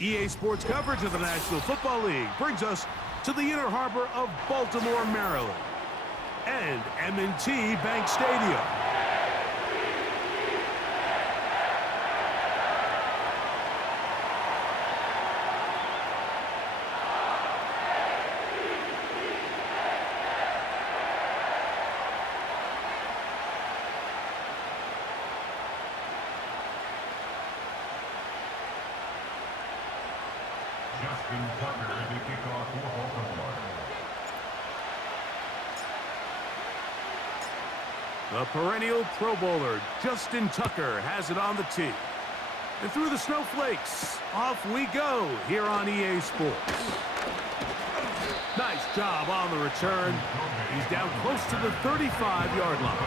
EA Sports coverage of the National Football League brings us to the inner harbor of Baltimore, Maryland, and M&T Bank Stadium. The perennial Pro Bowler, Justin Tucker, has it on the tee. And through the snowflakes, off we go here on EA Sports. Nice job on the return. He's down close to the 35-yard line.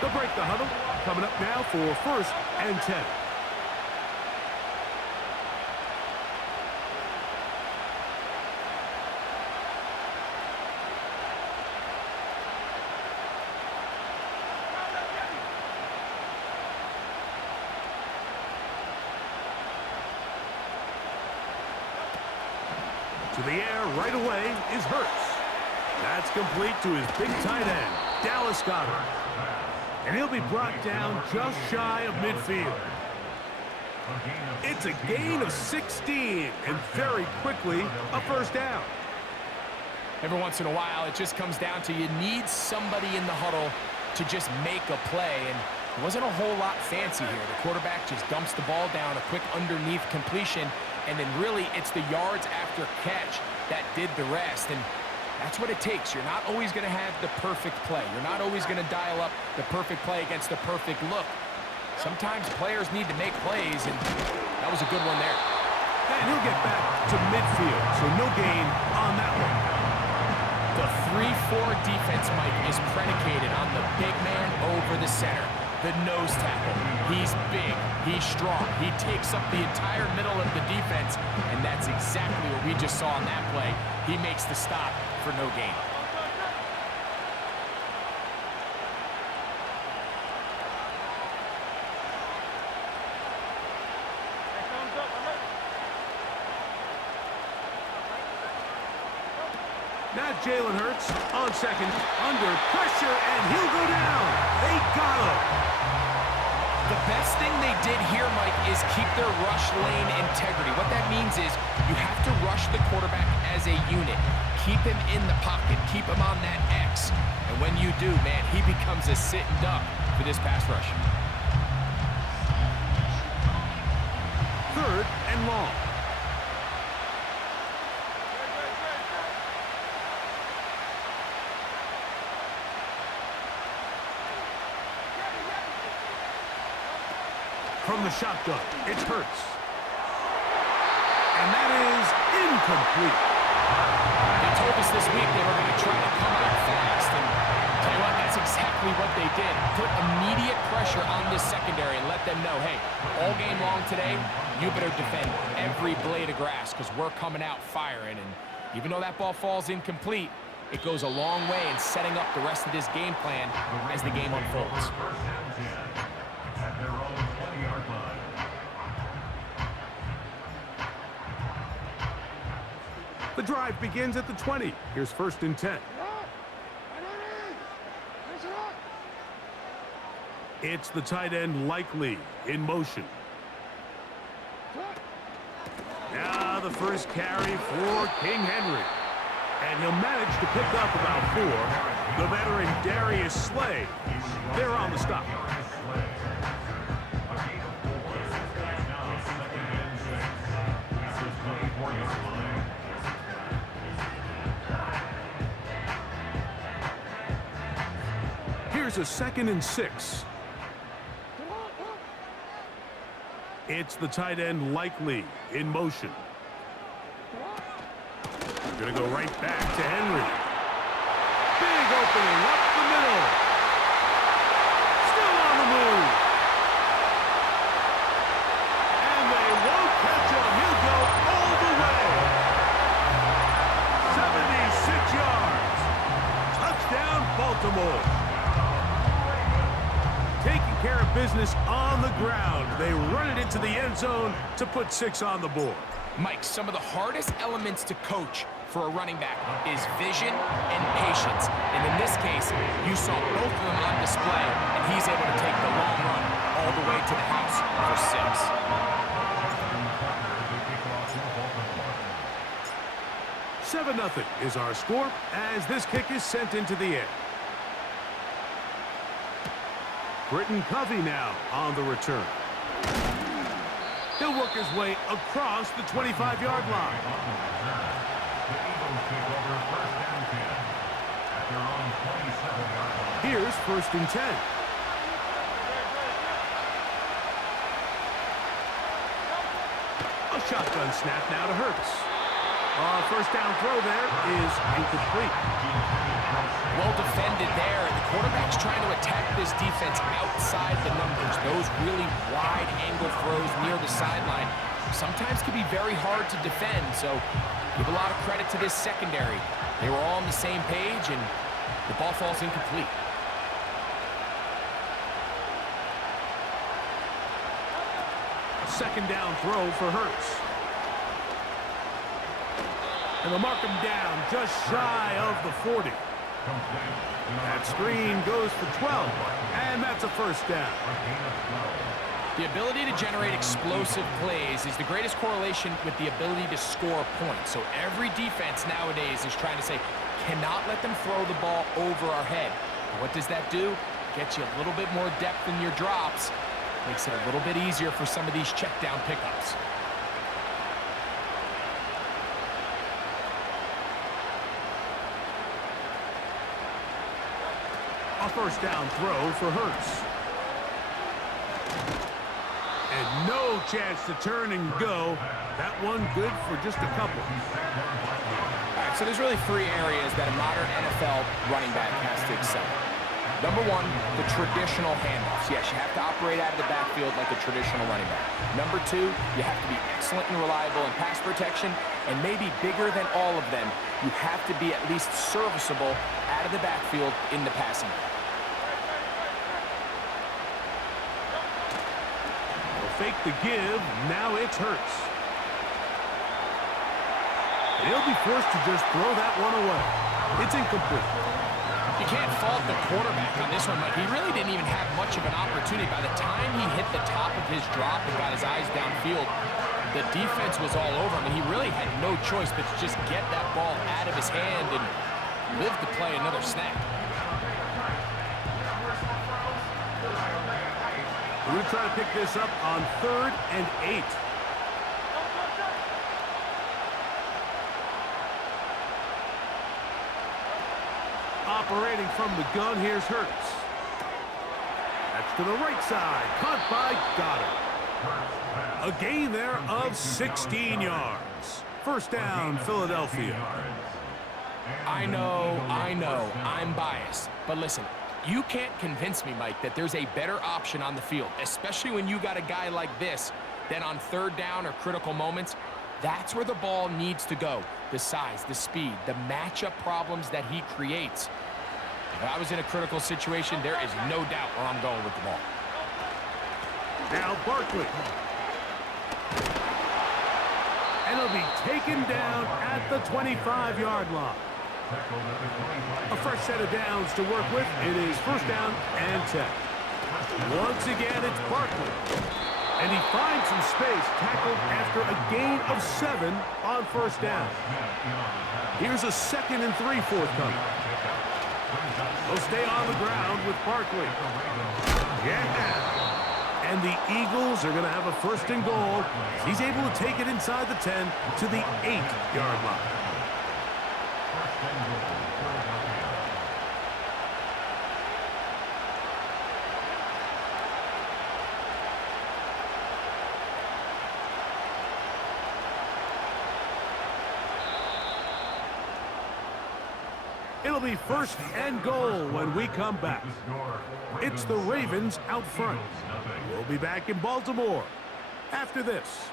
They'll break the huddle. Coming up now for 1st and 10. To the air right away is Hurts. That's complete to his big tight end, Dallas Goedert. And he'll be brought down just shy of midfield. It's a gain of 16, and very quickly, a first down. Every once in a while, it just comes down to you need somebody in the huddle to just make a play, and it wasn't a whole lot fancy here. The quarterback just dumps the ball down, a quick underneath completion, and then really it's the yards after catch that did the rest. And that's what it takes. You're not always going to have the perfect play. You're not always going to dial up the perfect play against the perfect look. Sometimes players need to make plays, and that was a good one there. And he'll get back to midfield, so no gain on that one. The 3-4 defense, Mike, is predicated on the big man over the center. The nose tackle. He's big. He's strong. He takes up the entire middle of the defense, and that's exactly what we just saw on that play. He makes the stop for no gain. Now Jalen Hurts on second, under pressure, and he'll go down. They got him. The best thing they did here, Mike, is keep their rush lane integrity. What that means is you have to rush the quarterback as a unit. Keep him in the pocket. Keep him on that X. And when you do, man, he becomes a sitting duck for this pass rush. 3rd and long. From the shotgun, it's Hurts. And that is incomplete. They told us this week they were going to try to come out fast, and tell you what, that's exactly what they did. Put immediate pressure on this secondary and let them know, hey, all game long today, you better defend every blade of grass because we're coming out firing. And even though that ball falls incomplete, it goes a long way in setting up the rest of this game plan as the game unfolds. The drive begins at the 20. Here's 1st and 10. It's the tight end Likely in motion. Now the first carry for King Henry. And he'll manage to pick up about 4. The veteran Darius Slay, they're on the stop. Here's a 2nd and 6. It's the tight end Likely in motion. Gonna go right back to Henry. Big opening up the middle. Still on the move. And they won't catch him. He'll go all the way. ground. They run it into the end zone to put 6 on the board. Mike, some of the hardest elements to coach for a running back is vision and patience. And in this case, you saw both of them on display, and he's able to take the long run all the way to the house for 6. 7-0 is our score as this kick is sent into the air. Britton Covey now on the return. He'll work his way across the 25-yard line. Here's 1st and 10. A shotgun snap now to Hurts. First down throw there is incomplete. Well defended there. The quarterback's trying to attack this defense outside the numbers. Those really wide angle throws near the sideline sometimes can be very hard to defend. So give a lot of credit to this secondary. They were all on the same page, and the ball falls incomplete. Second down throw for Hurts. And they'll mark him down just shy of the 40. That screen goes for 12, and that's a first down. The ability to generate explosive plays is the greatest correlation with the ability to score points. So every defense nowadays is trying to say, cannot let them throw the ball over our head. What does that do? Gets you a little bit more depth in your drops. Makes it a little bit easier for some of these check down pickups. A first down throw for Hurts. And no chance to turn and go. That one good for just a couple. All right, so there's really 3 areas that a modern NFL running back has to excel. Number 1, the traditional handoffs. Yes, you have to operate out of the backfield like a traditional running back. Number 2, you have to be excellent and reliable in pass protection, and maybe bigger than all of them, you have to be at least serviceable out of the backfield in the passing game. Fake the give. Now it's Hurts. He'll be forced to just throw that one away. It's incomplete. You can't fault the quarterback on this one, Mike. He really didn't even have much of an opportunity. By the time he hit the top of his drop and got his eyes downfield, the defense was all over him, and he really had no choice but to just get that ball out of his hand and live to play another snap. We're going to try to pick this up on 3rd and 8. Operating from the gun, here's Hurts. That's to the right side. Caught by Goddard. A gain there of 16 yards. First down, Philadelphia. I know, I'm biased. But listen, you can't convince me, Mike, that there's a better option on the field, especially when you got a guy like this, than on 3rd down or critical moments. That's where the ball needs to go. The size, the speed, the matchup problems that he creates. If I was in a critical situation, there is no doubt where I'm going with the ball. Now Barkley. And he'll be taken down at the 25-yard line. A fresh set of downs to work with. It is first down and 10. Once again, it's Barkley. And he finds some space, tackled after a gain of 7 on first down. Here's a 2nd and 3 forthcoming. They'll stay on the ground with Barkley. Yeah. And the Eagles are going to have a 1st and goal. He's able to take it inside the 10 to the 8-yard line. It'll be 1st and goal when we come back. It's the Ravens out front. We'll be back in Baltimore after this.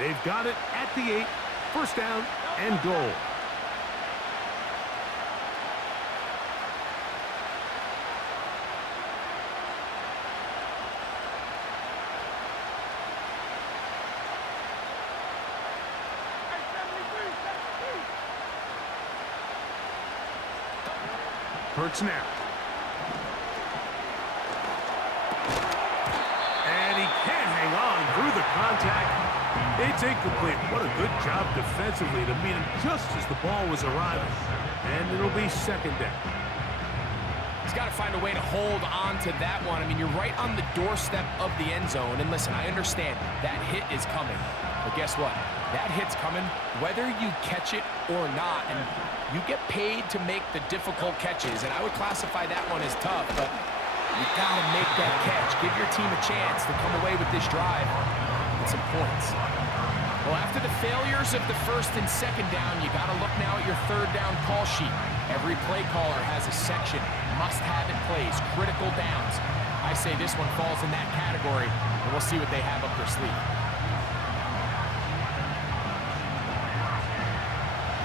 They've got it at the 8. First down and goal. Hurts now. And he can't hang on through the contact. It's incomplete. What a good job defensively to meet him just as the ball was arriving. And it'll be second down. He's got to find a way to hold on to that one. I mean, you're right on the doorstep of the end zone. And listen, I understand that hit is coming. But guess what? That hit's coming whether you catch it or not. And you get paid to make the difficult catches. And I would classify that one as tough, but you got to make that catch. Give your team a chance to come away with this drive and some points. Well, after the failures of the first and second down, you got to look now at your third down call sheet. Every play caller has a section, must-have-it plays, critical downs. I say this one falls in that category, and we'll see what they have up their sleeve.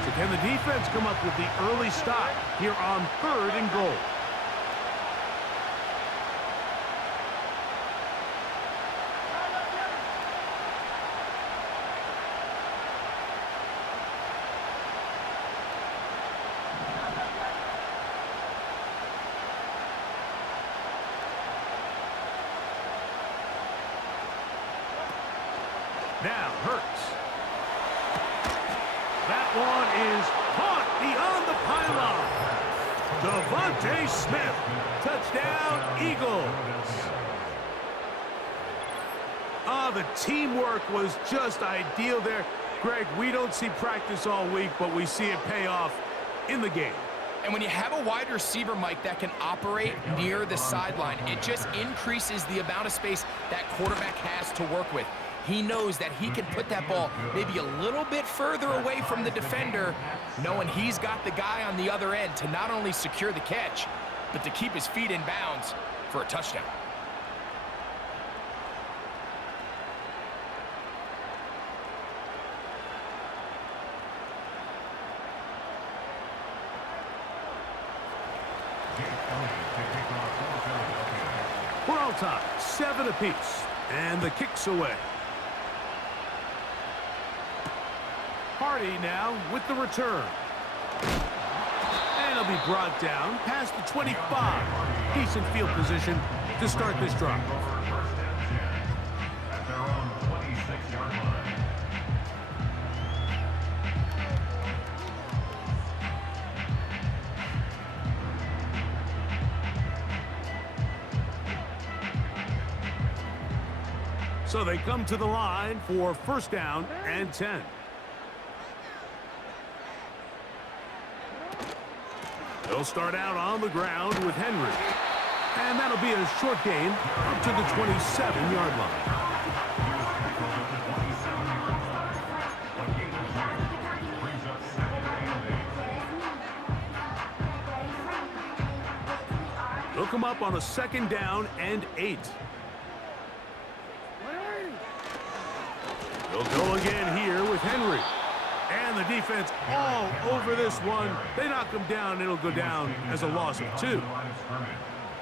So can the defense come up with the early stop here on third and goal? Now Hurts. That one is caught beyond the pylon. Devontae Smith. Touchdown, Eagles. The teamwork was just ideal there. Greg, we don't see practice all week, but we see it pay off in the game. And when you have a wide receiver, Mike, that can operate near the sideline, it just increases the amount of space that quarterback has to work with. He knows that he can put that ball maybe a little bit further away from the defender, knowing he's got the guy on the other end to not only secure the catch, but to keep his feet in bounds for a touchdown. We're all tied, 7 apiece, and the kick's away. Hardy now with the return. And he'll be brought down past the 25. Decent field position to start this drive. So they come to the line for first down and 10. They'll start out on the ground with Henry. And that'll be a short gain up to the 27-yard line. They'll come up on a second down and 8. They'll go again here with Henry. And the defense all over this one. They knock him down. It'll go down as a loss of 2.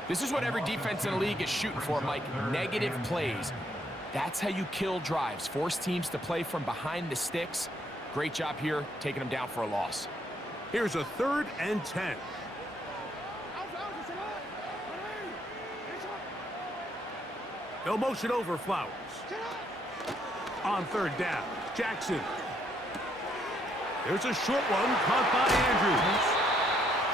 This is what every defense in the league is shooting for, Mike. Negative plays. That's how you kill drives. Force teams to play from behind the sticks. Great job here, taking them down for a loss. Here's a third and 10. They'll motion over Flowers. On third down, Jackson. There's a short one caught by Andrews.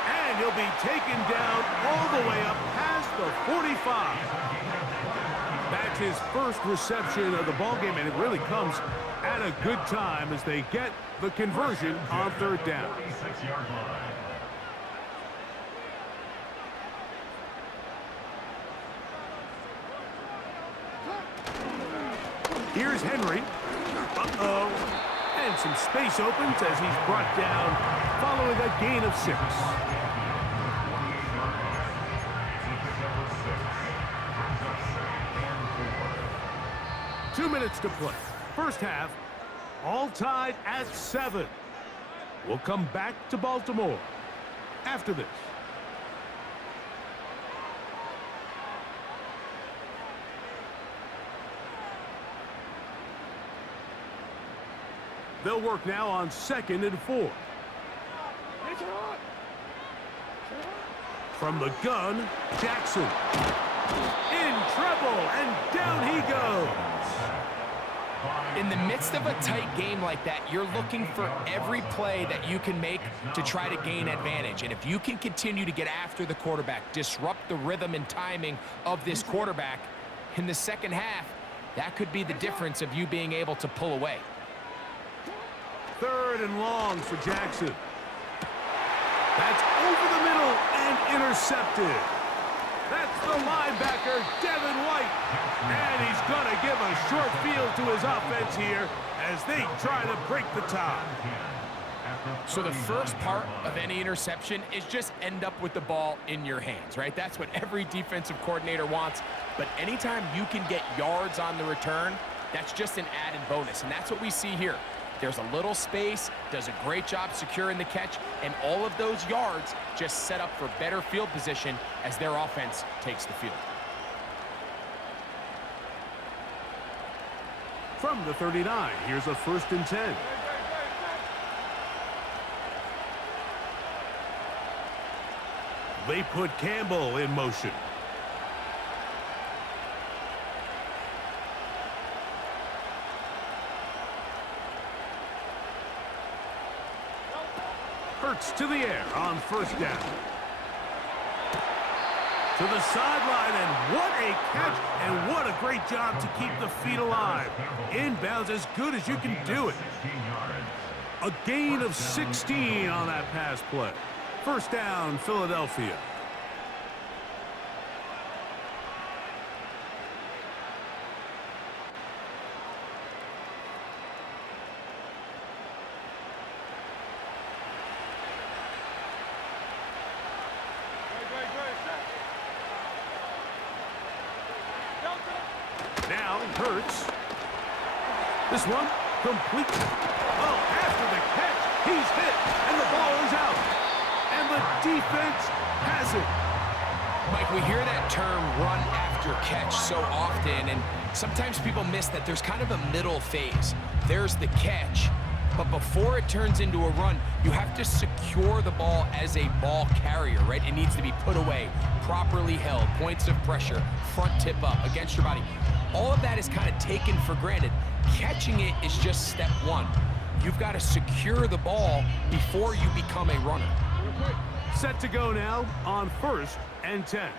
And he'll be taken down all the way up past the 45. That's his first reception of the ballgame, and it really comes at a good time as they get the conversion on third down. Here's Henry. And some space opens as he's brought down following a gain of 6. Two minutes to play. First half, All tied at 7. We'll come back to Baltimore after this. They'll work now on 2nd and 4. From the gun, Jackson. In trouble, and down he goes. In the midst of a tight game like that, you're looking for every play that you can make to try to gain advantage. And if you can continue to get after the quarterback, disrupt the rhythm and timing of this quarterback in the second half, that could be the difference of you being able to pull away. 3rd and long for Jackson. That's over the middle and intercepted. That's the linebacker, Devin White. And he's going to give a short field to his offense here as they try to break the tie. So the first part of any interception is just end up with the ball in your hands, right? That's what every defensive coordinator wants. But anytime you can get yards on the return, that's just an added bonus. And that's what we see here. There's a little space, does a great job securing the catch, and all of those yards just set up for better field position as their offense takes the field. From the 39, here's a 1st and 10. They put Campbell in motion. Hurts to the air on 1st down. To the sideline, and what a catch, and what a great job to keep the feet alive. Inbounds as good as you can do it. A gain of 16 on that pass play. 1st down, Philadelphia. Now Hurts. This one complete. Oh, after the catch, he's hit, and the ball is out. And the defense has it. Mike, we hear that term run after catch so often, and sometimes people miss that there's kind of a middle phase. There's the catch, but before it turns into a run, you have to secure the ball as a ball carrier, right? It needs to be put away, properly held, points of pressure, front tip up against your body. All of that is kind of taken for granted. Catching it is just step one. You've got to secure the ball before you become a runner. Set to go now on 1st and 10.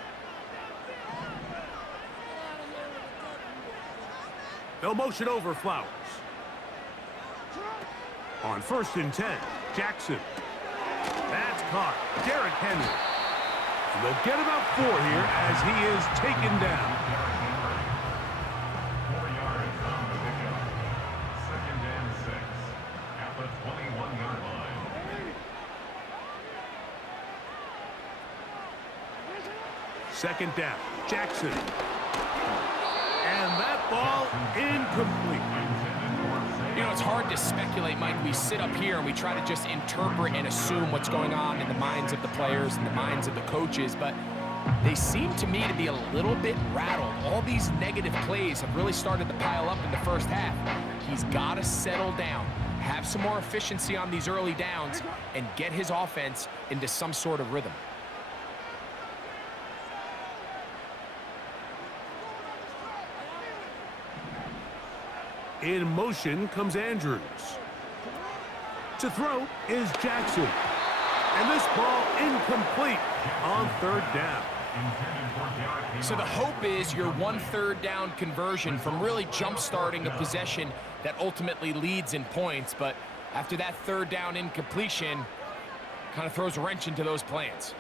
They'll motion over Flowers. On 1st and 10, Jackson. That's caught. Derrick Henry. And they'll get about 4 here as he is taken down. 4 yards on the pickup. 2nd and 6 at the 21-yard line. Second down, Jackson. And that ball incomplete. You know, it's hard to speculate, Mike. We sit up here and we try to just interpret and assume what's going on in the minds of the players and the minds of the coaches, but they seem to me to be a little bit rattled. All these negative plays have really started to pile up in the first half. He's got to settle down, have some more efficiency on these early downs, and get his offense into some sort of rhythm. In motion comes Andrews. To throw is Jackson. And this ball incomplete on 3rd down. So the hope is your 1/3 down conversion from really jump-starting a possession that ultimately leads in points. But after that 3rd down incompletion, kind of throws a wrench into those plans.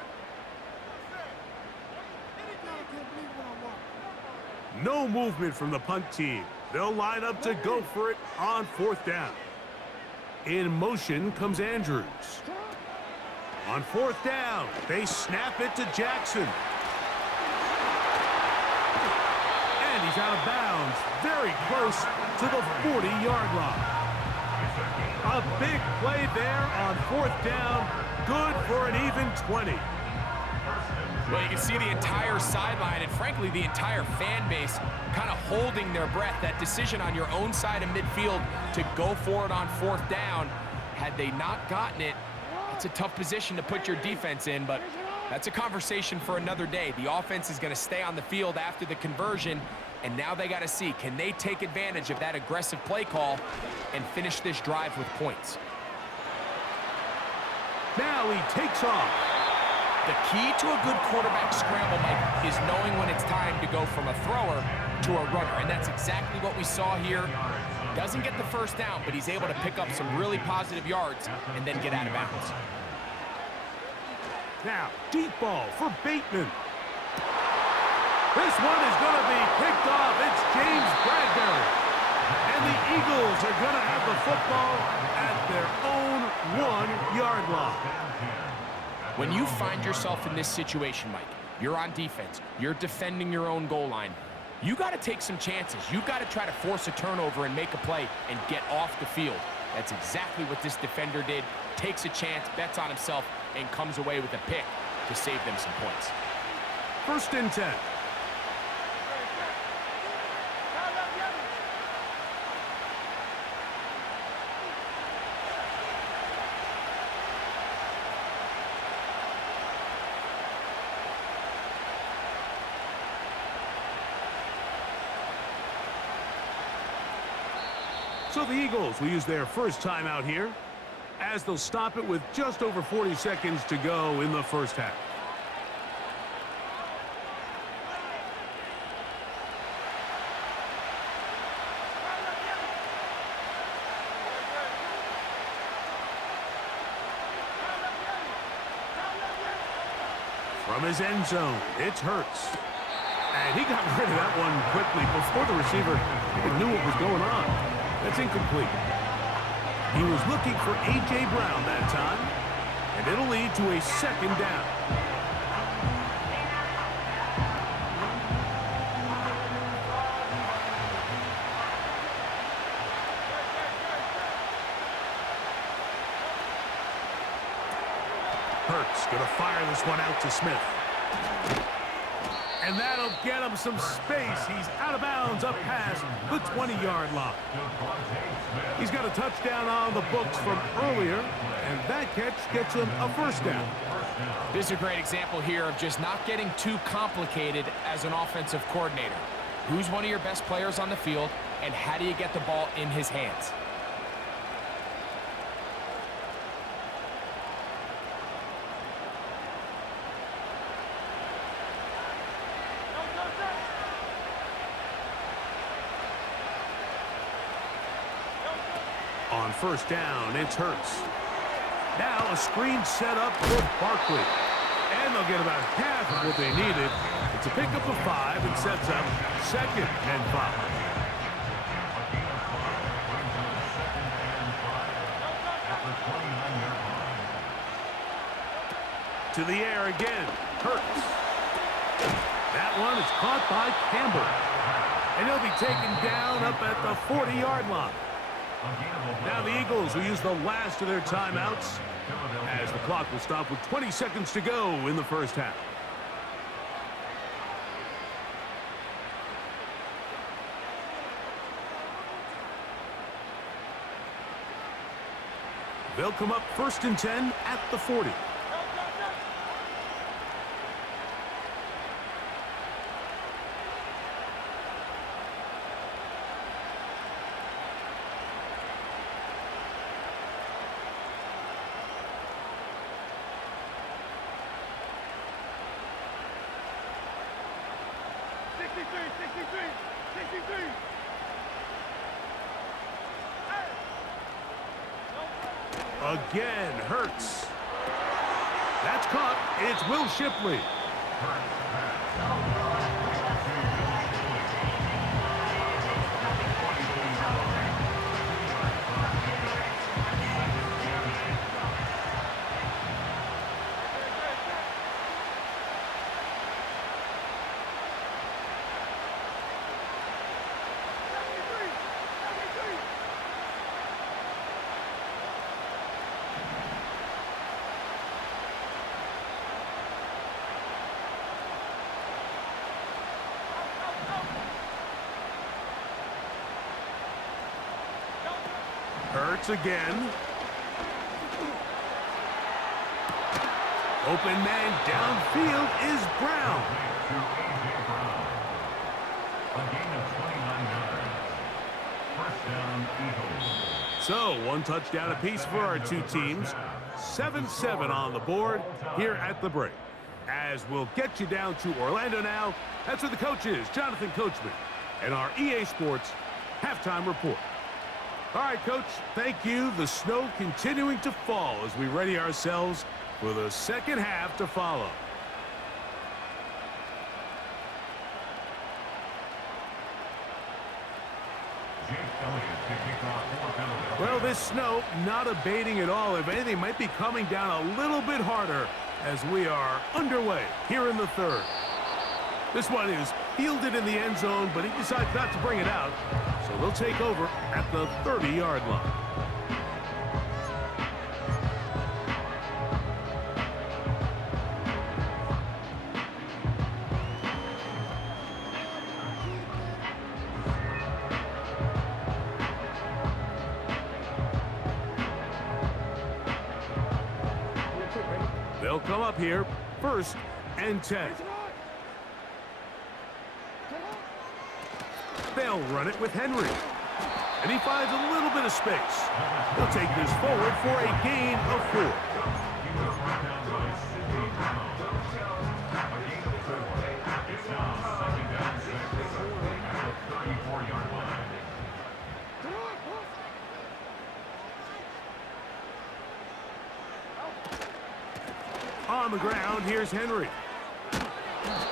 No movement from the punt team. They'll line up to go for it on 4th down. In motion comes Andrews. On 4th down, they snap it to Jackson. And he's out of bounds, very close to the 40-yard line. A big play there on 4th down. Good for an even 20. Well, you can see the entire sideline and, frankly, the entire fan base kind of holding their breath. That decision on your own side of midfield to go for it on 4th down, had they not gotten it, it's a tough position to put your defense in, but that's a conversation for another day. The offense is going to stay on the field after the conversion, and now they got to see, can they take advantage of that aggressive play call and finish this drive with points? Now he takes off. The key to a good quarterback scramble, Mike, is knowing when it's time to go from a thrower to a runner, and that's exactly what we saw here. Doesn't get the first down, but he's able to pick up some really positive yards and then get out of bounds. Now, deep ball for Bateman. This one is going to be picked off. It's James Bradbury. And the Eagles are going to have the football at their own 1-yard line. When you find yourself in this situation, Mike, you're on defense, you're defending your own goal line, you got to take some chances. You got to try to force a turnover and make a play and get off the field. That's exactly what this defender did. Takes a chance, bets on himself, and comes away with a pick to save them some points. 1st and 10. So the Eagles will use their first timeout here, as they'll stop it with just over 40 seconds to go in the first half. From his end zone, it's Hurts. And he got rid of that one quickly before the receiver even knew what was going on. That's incomplete. He was looking for A.J. Brown that time, and it'll lead to a 2nd down. Hurts going to fire this one out to Smith. And that'll get him some space. He's out of bounds up past the 20-yard line. He's got a touchdown on the books from earlier, and that catch gets him a 1st down. This is a great example here of just not getting too complicated as an offensive coordinator. Who's one of your best players on the field, and how do you get the ball in his hands? On 1st down, it's Hurts. Now a screen set up for Barkley. And they'll get about half of what they needed. It's a pickup of 5 and sets up 2nd and 5. To the air again, Hurts. That one is caught by Campbell. And he'll be taken down up at the 40-yard line. Now the Eagles will use the last of their timeouts as the clock will stop with 20 seconds to go in the first half. They'll come up 1st and 10 at the 40. Again, Hurts. That's caught. It's Will Shipley. Hurts again. Open man downfield is Brown. A gain of 29 yards. First down, Eagles. So, one touchdown apiece for our two teams. 7-7 on the board here at the break. As we'll get you down to Orlando now, that's where the coach is, Jonathan Coachman, and our EA Sports halftime report. All right, Coach, thank you. The snow continuing to fall as we ready ourselves for the second half to follow. Well, this snow not abating at all. If anything, might be coming down a little bit harder as we are underway here in the third. This one is fielded in the end zone, but he decides not to bring it out. So they'll take over at the 30-yard line. They'll come up here, 1st and 10. They'll run it with Henry. And he finds a little bit of space. He'll take this forward for a gain of 4. On the ground, here's Henry.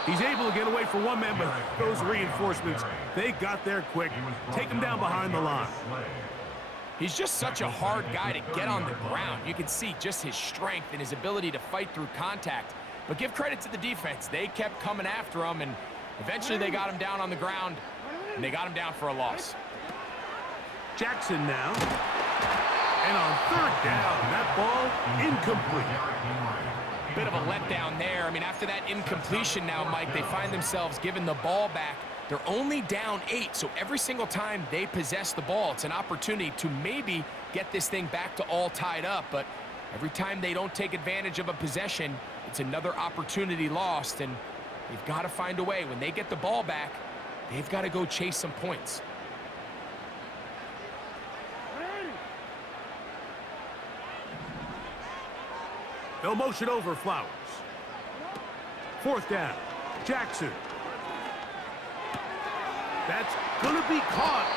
He's able to get away for one man, but those reinforcements, they got there quick. Take him down behind the line. He's just such a hard guy to get on the ground. You can see just his strength and his ability to fight through contact. But give credit to the defense. They kept coming after him, and eventually they got him down on the ground, and they got him down for a loss. Jackson now. And on 3rd down, that ball incomplete. Bit of a letdown there. I mean, after that incompletion now, Mike, they find themselves giving the ball back. They're only down 8, so every single time they possess the ball, it's an opportunity to maybe get this thing back to all tied up. But every time they don't take advantage of a possession, it's another opportunity lost, and they've got to find a way. When they get the ball back, they've got to go chase some points. They'll motion over Flowers. 4th down. Jackson. That's going to be caught.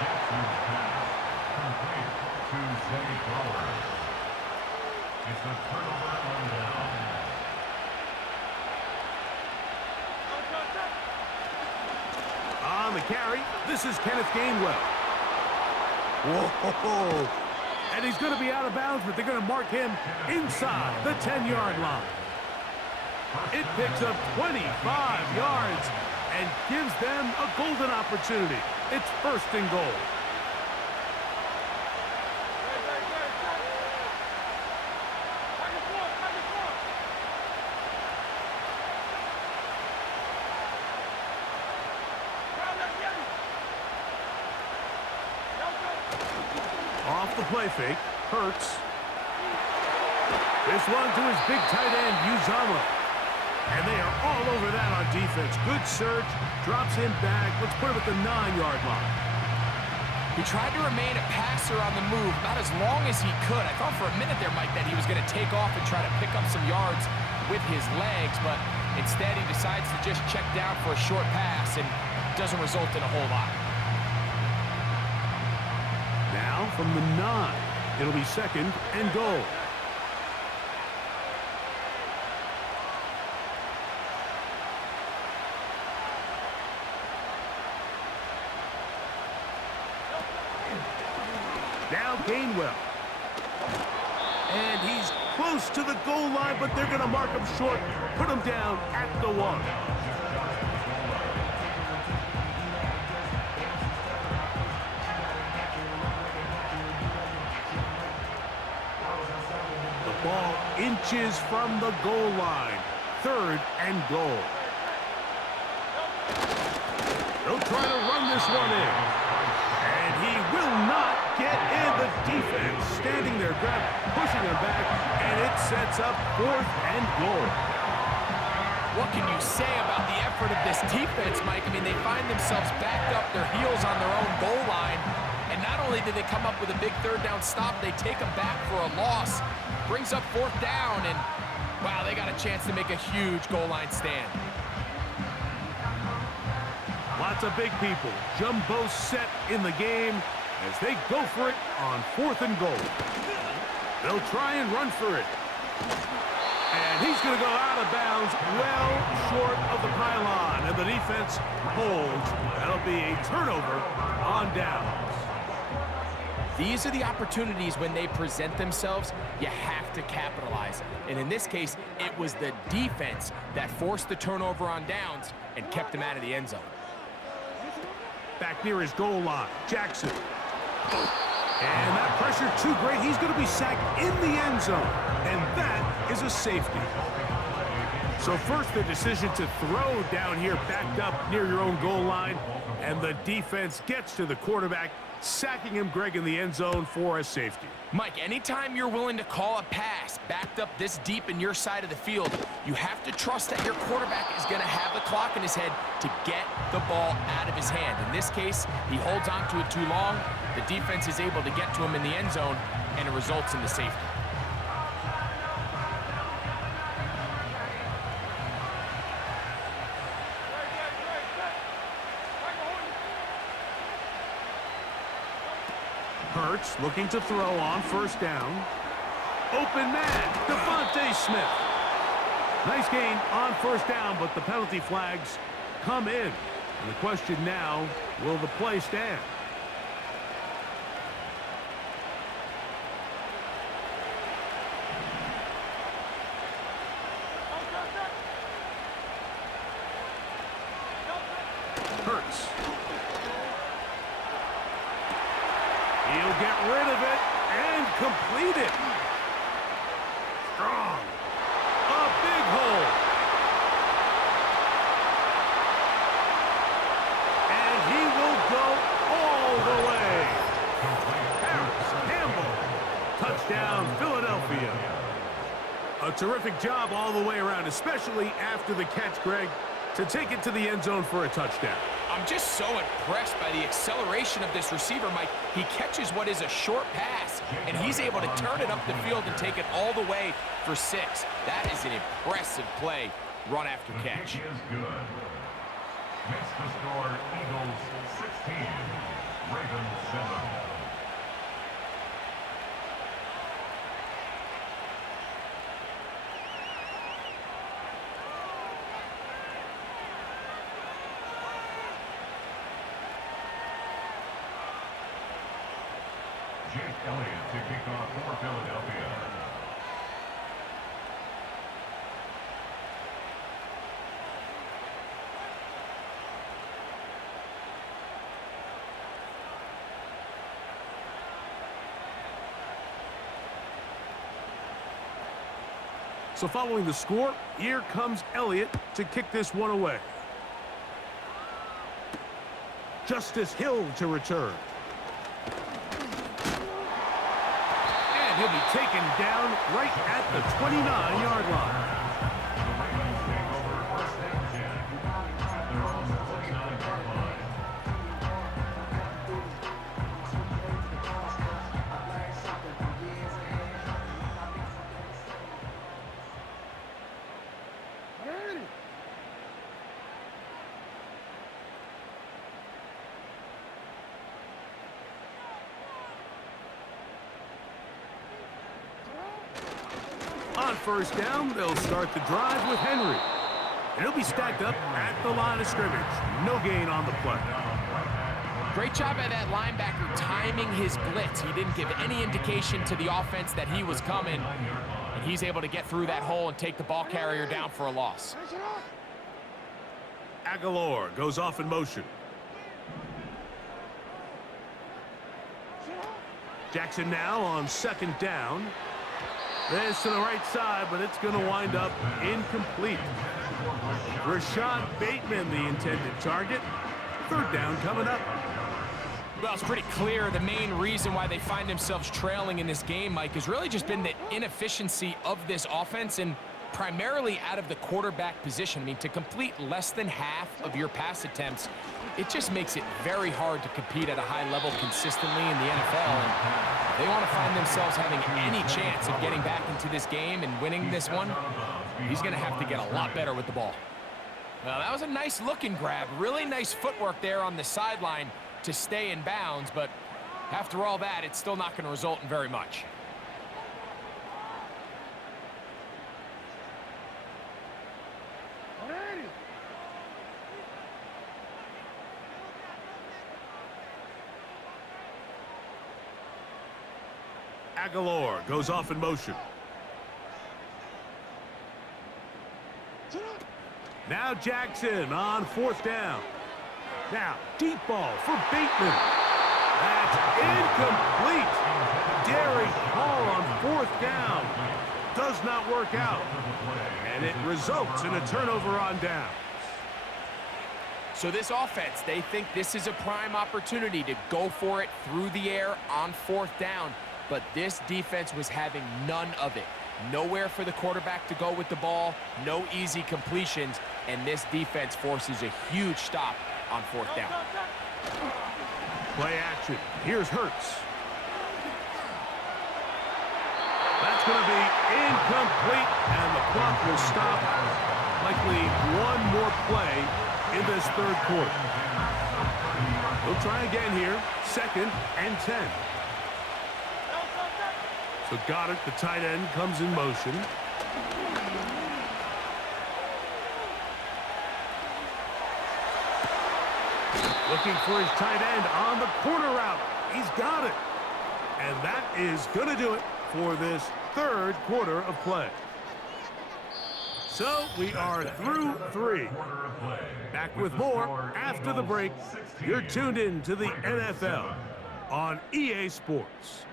Jackson's pass complete to Zay Flowers. It's a turnover on down. On the carry, this is Kenneth Gainwell. Whoa! And he's going to be out of bounds, but they're going to mark him inside the 10-yard line. It picks up 25 yards and gives them a golden opportunity. It's 1st and goal. Off the play fake, Hurts. This one to his big tight end, Uzama. And they are all over that on defense. Good search, drops him back. Let's put him at the 9-yard line. He tried to remain a passer on the move about as long as he could. I thought for a minute there, Mike, that he was going to take off and try to pick up some yards with his legs, but instead he decides to just check down for a short pass and doesn't result in a whole lot. Now from the 9, it'll be 2nd and goal. Now Gainwell. And he's close to the goal line, but they're going to mark him short, put him down at the 1. The ball inches from the goal line, 3rd and goal. They'll try to run this one in. And he will not get in. The defense standing their ground, pushing them back, and it sets up 4th and goal. What can you say about the effort of this defense, Mike? I mean, they find themselves backed up their heels on their own goal line, and not only did they come up with a big 3rd down stop, they take them back for a loss. Brings up 4th down, and wow, they got a chance to make a huge goal line stand. Lots of big people. Jumbo set in the game as they go for it on 4th and goal. They'll try and run for it. And he's going to go out of bounds well short of the pylon. And the defense holds. That'll be a turnover on downs. These are the opportunities when they present themselves, you have to capitalize. And in this case, it was the defense that forced the turnover on downs and kept them out of the end zone. Back near his goal line, Jackson. And that pressure too great. He's going to be sacked in the end zone. And that is a safety. So first, the decision to throw down here backed up near your own goal line. And the defense gets to the quarterback, sacking him, Greg, in the end zone for a safety. Mike, anytime you're willing to call a pass backed up this deep in your side of the field, you have to trust that your quarterback is going to have the clock in his head to get the ball out of his hand. In this case, he holds on to it too long. The defense is able to get to him in the end zone, and it results in the safety. Hurts looking to throw on 1st down. Open man, Devontae Smith. Nice gain on 1st down, but the penalty flags come in. And the question now, will the play stand? Hurts. He'll get rid of it and complete it. Strong. A big hole. And he will go all the way. Campbell. Touchdown, Philadelphia. A terrific job all the way around, especially after the catch, Greg, to take it to the end zone for a touchdown. I'm just so impressed by the acceleration of this receiver, Mike. He catches what is a short pass, and he's able to turn it up the field and take it all the way for 6. That is an impressive play, run after catch. Is good. Makes the score Eagles 16, Ravens 7. Jake Elliott to kick off for Philadelphia. So following the score, here comes Elliott to kick this one away. Justice Hill to return. He'll be taken down right at the 29-yard line. The Ravens take over 1st and 10 at their own 29-yard line. On 1st down, they'll start the drive with Henry. And he'll be stacked up at the line of scrimmage. No gain on the play. Great job by that linebacker timing his blitz. He didn't give any indication to the offense that he was coming, and he's able to get through that hole and take the ball carrier down for a loss. Aguilar goes off in motion. Jackson now on 2nd down. This to the right side, but it's going to wind up incomplete. Rashad Bateman, the intended target. 3rd down coming up. Well, it's pretty clear the main reason why they find themselves trailing in this game, Mike, has really just been the inefficiency of this offense and primarily out of the quarterback position. I mean, to complete less than half of your pass attempts, it just makes it very hard to compete at a high level consistently in the NFL. And they want to find themselves having any chance of getting back into this game and winning this one. He's going to have to get a lot better with the ball. Well, that was a nice looking grab. Really nice footwork there on the sideline to stay in bounds, but after all that, it's still not going to result in very much. Aguilar goes off in motion. Now Jackson on 4th down. Now, deep ball for Bateman. That's incomplete. Derek Hall on 4th down. Does not work out. And it results in a turnover on down. So this offense, they think this is a prime opportunity to go for it through the air on 4th down. But this defense was having none of it. Nowhere for the quarterback to go with the ball, no easy completions, and this defense forces a huge stop on 4th down. Play action. Here's Hurts. That's going to be incomplete, and the clock will stop. Likely one more play in this 3rd quarter. We'll try again here. 2nd and 10. So Goddard, the tight end, comes in motion. Looking for his tight end on the corner route. He's got it. And that is going to do it for this 3rd quarter of play. So we are through 3. Back with more after the break. You're tuned in to the NFL on EA Sports.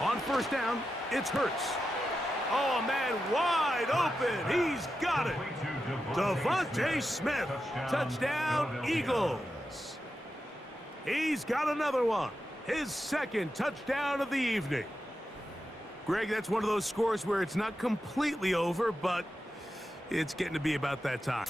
On 1st down, it's Hurts. Oh, man, wide open. He's got it. Devontae Smith, touchdown, Eagles. He's got another one. His 2nd touchdown of the evening. Greg, that's one of those scores where it's not completely over, but it's getting to be about that time.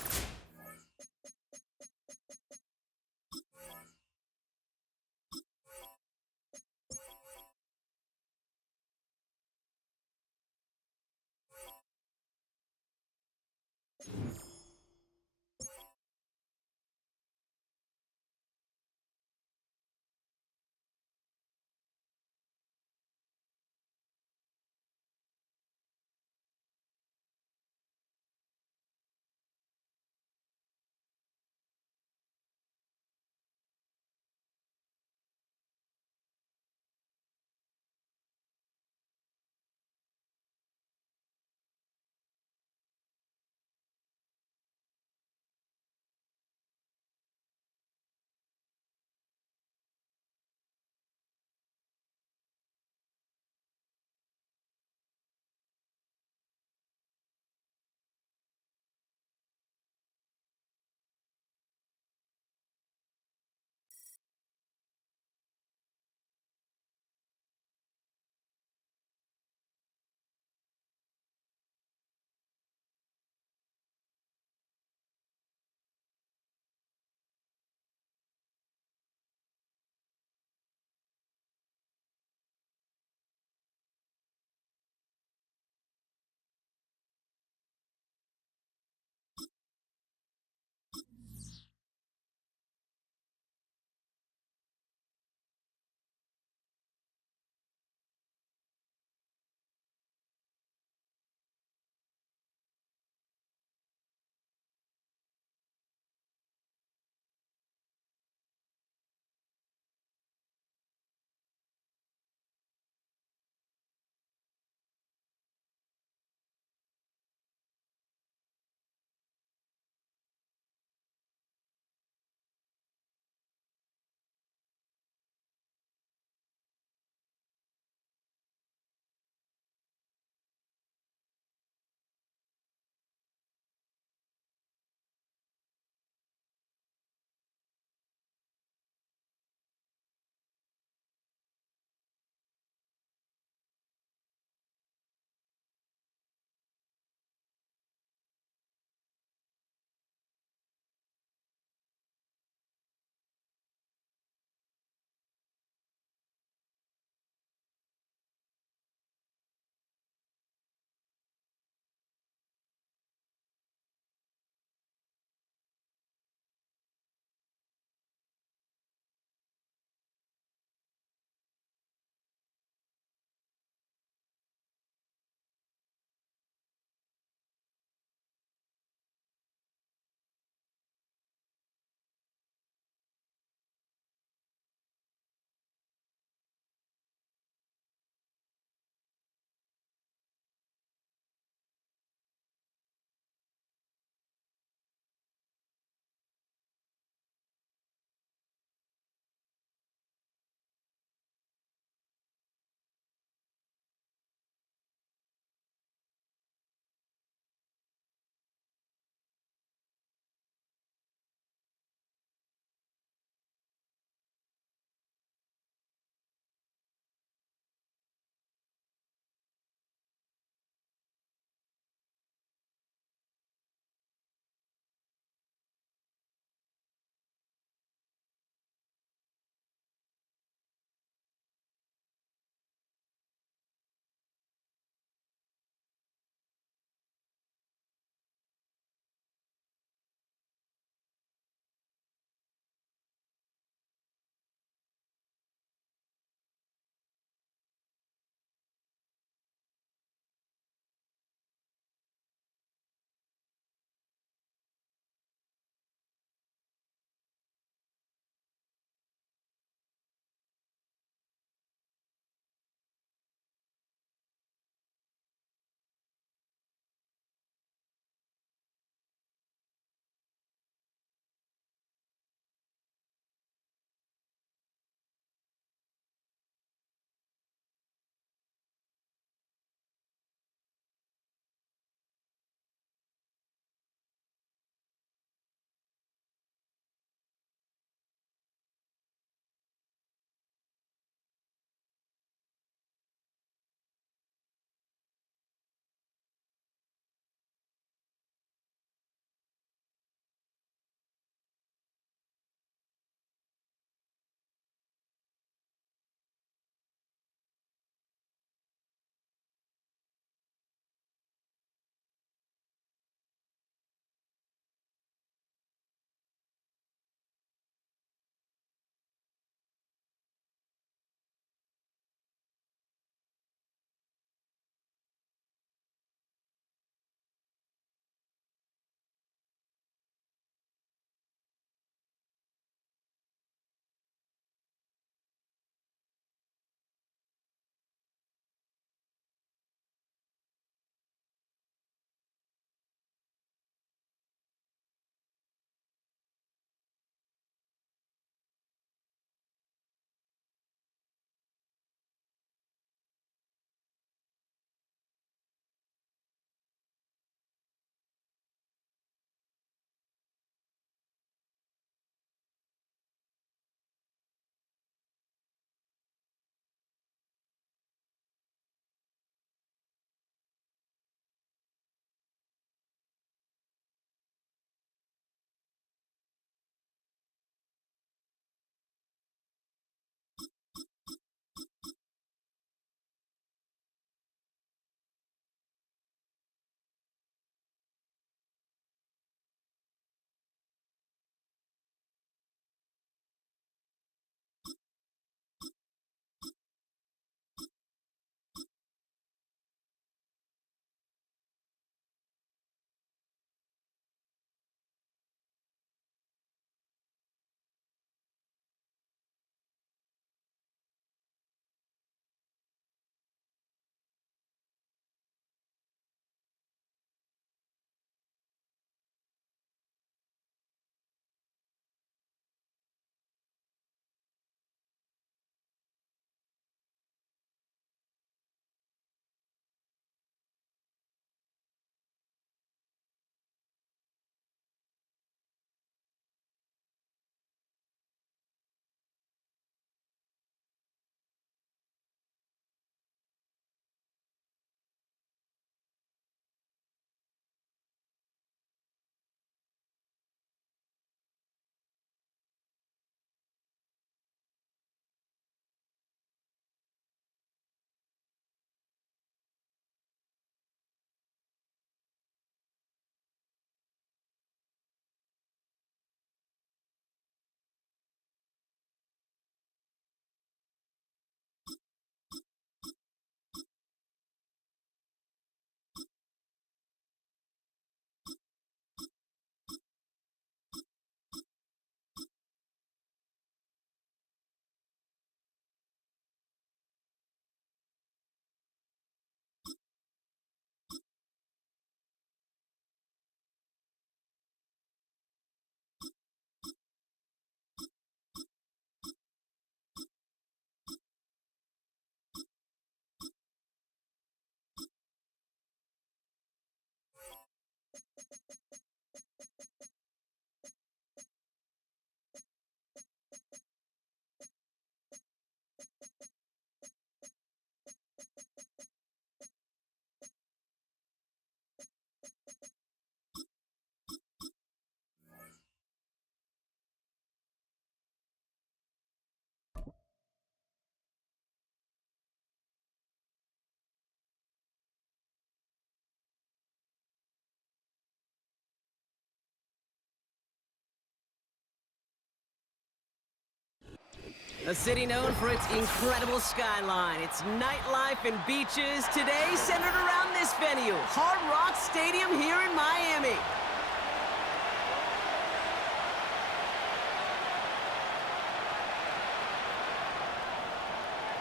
A city known for its incredible skyline, its nightlife and beaches, today centered around this venue, Hard Rock Stadium here in Miami.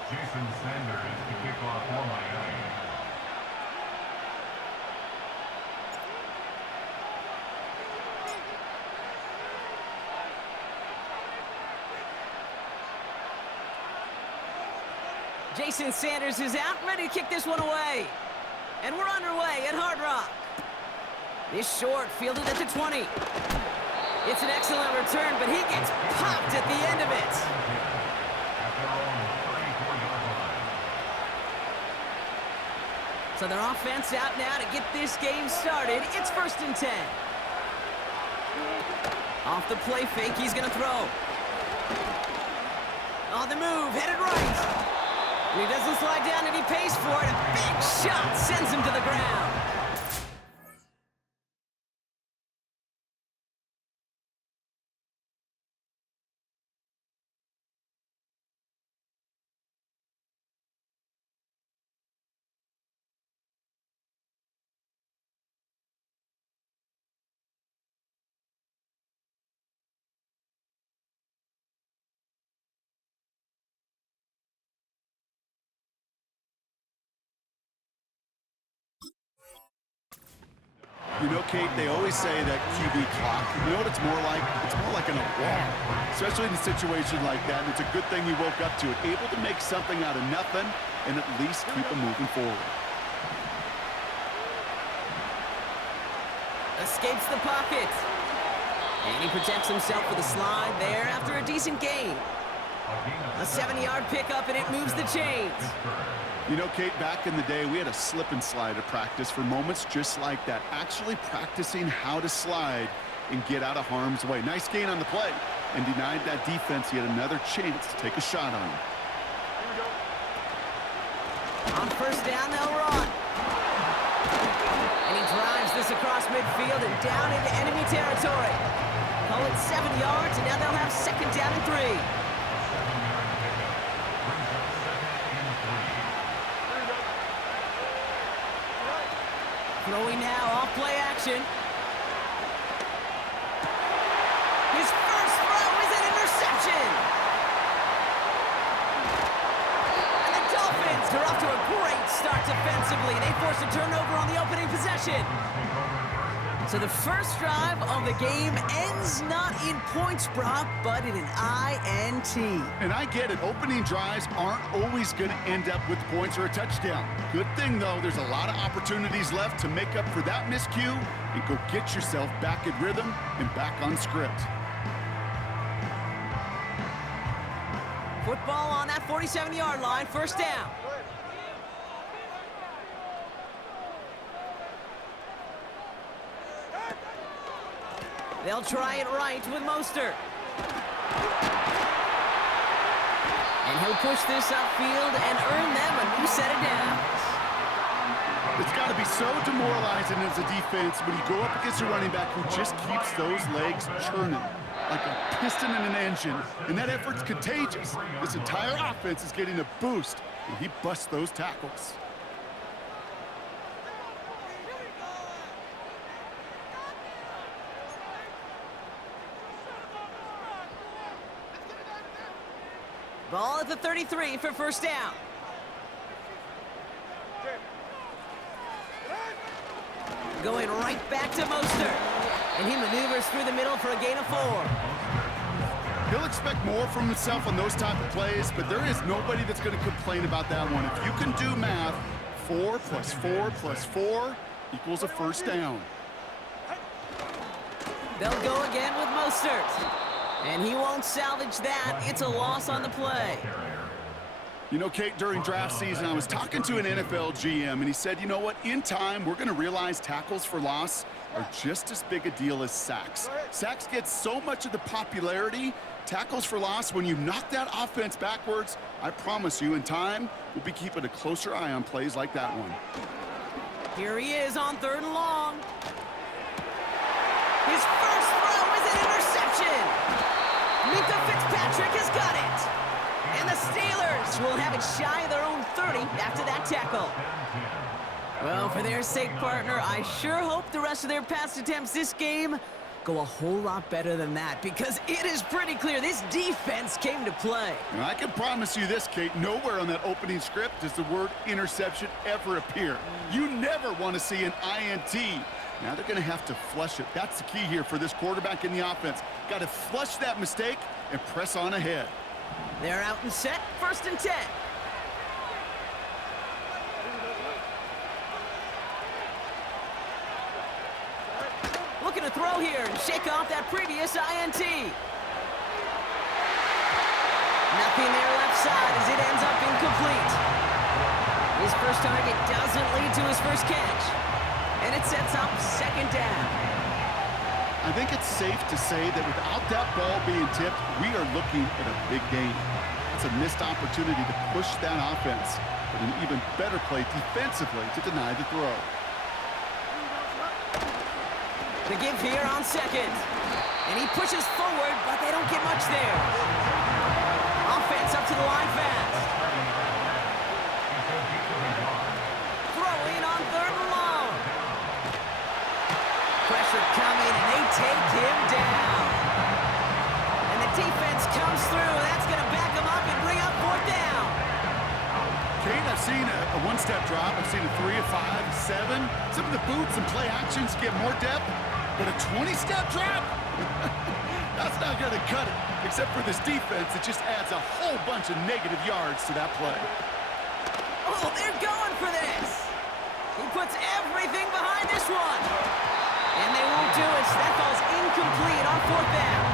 Jason Sanders to kick off for Miami. Jason Sanders is out, ready to kick this one away. And we're underway at Hard Rock. This short, fielded at the 20. It's an excellent return, but he gets popped at the end of it. So their offense out now to get this game started. It's 1st and 10. Off the play fake, he's gonna throw. On the move, headed right. And he doesn't slide down and he pays for it. A big shot sends him to the ground. You know, Kate, they always say that QB clock, you know what it's more like? It's more like an alarm, especially in a situation like that. And it's a good thing he woke up to it, able to make something out of nothing and at least keep him moving forward. Escapes the pocket. And he protects himself with a slide there after a decent gain. A 7-yard pickup and it moves the chains. You know, Kate, back in the day, we had a slip and slide at practice for moments just like that. Actually practicing how to slide and get out of harm's way. Nice gain on the play and denied that defense yet another chance to take a shot on him. On 1st down, they'll run. And he drives this across midfield and down into enemy territory. Call it 7 yards, and now they'll have 2nd down and 3. Throwing now, off play action. His first throw is an interception. And the Dolphins are off to a great start defensively. They force a turnover on the opening possession. So the first drive of the game ends not in points, Brock, but in an INT. And I get it, opening drives aren't always going to end up with points or a touchdown. Good thing, though, there's a lot of opportunities left to make up for that miscue and go get yourself back in rhythm and back on script. Football on that 47-yard line, 1st down. They'll try it right with Mostert. And he'll push this upfield and earn them a new set of downs. It's got to be so demoralizing as a defense when you go up against a running back who just keeps those legs churning like a piston in an engine, and that effort's contagious. This entire offense is getting a boost, and he busts those tackles. Ball at the 33 for 1st down. Going right back to Mostert. And he maneuvers through the middle for a gain of 4. He'll expect more from himself on those type of plays, but there is nobody that's going to complain about that one. If you can do math, 4 plus 4 plus 4 equals a 1st down. They'll go again with Mostert. And he won't salvage that. It's a loss on the play. You know, Kate, during draft season, I was talking to an NFL GM, and he said, you know what, in time, we're going to realize tackles for loss are just as big a deal as sacks. Sacks get so much of the popularity. Tackles for loss, when you knock that offense backwards, I promise you, in time, we'll be keeping a closer eye on plays like that one. Here he is on 3rd and long. His first throw is an interception. Minka Fitzpatrick has got it. And the Steelers will have it shy of their own 30 after that tackle. Well, for their sake, partner, I sure hope the rest of their pass attempts this game go a whole lot better than that, because it is pretty clear this defense came to play. And I can promise you this, Kate, nowhere on that opening script does the word interception ever appear. You never want to see an INT. Now they're going to have to flush it. That's the key here for this quarterback in the offense. Got to flush that mistake and press on ahead. They're out and set, 1st and 10. Looking to throw here and shake off that previous INT. Nothing there left side as it ends up incomplete. His first target doesn't lead to his first catch. And it sets up 2nd down. I think it's safe to say that without that ball being tipped, we are looking at a big game. It's a missed opportunity to push that offense, but an even better play defensively to deny the throw. The give here on 2nd. And he pushes forward, but they don't get much there. Offense up to the line fast. Throwing on 3rd and long. Pressure coming, and they take him down. And the defense comes through. That's going to back him up and bring up 4th down. Kate, I've seen a one-step drop. I've seen a 3, a 5, a 7. Some of the boots and play actions get more depth, but a 20-step drop? That's not going to cut it. Except for this defense, it just adds a whole bunch of negative yards to that play. Oh, they're going for this. He puts everything behind this one. And they won't do it. That falls incomplete on 4th down.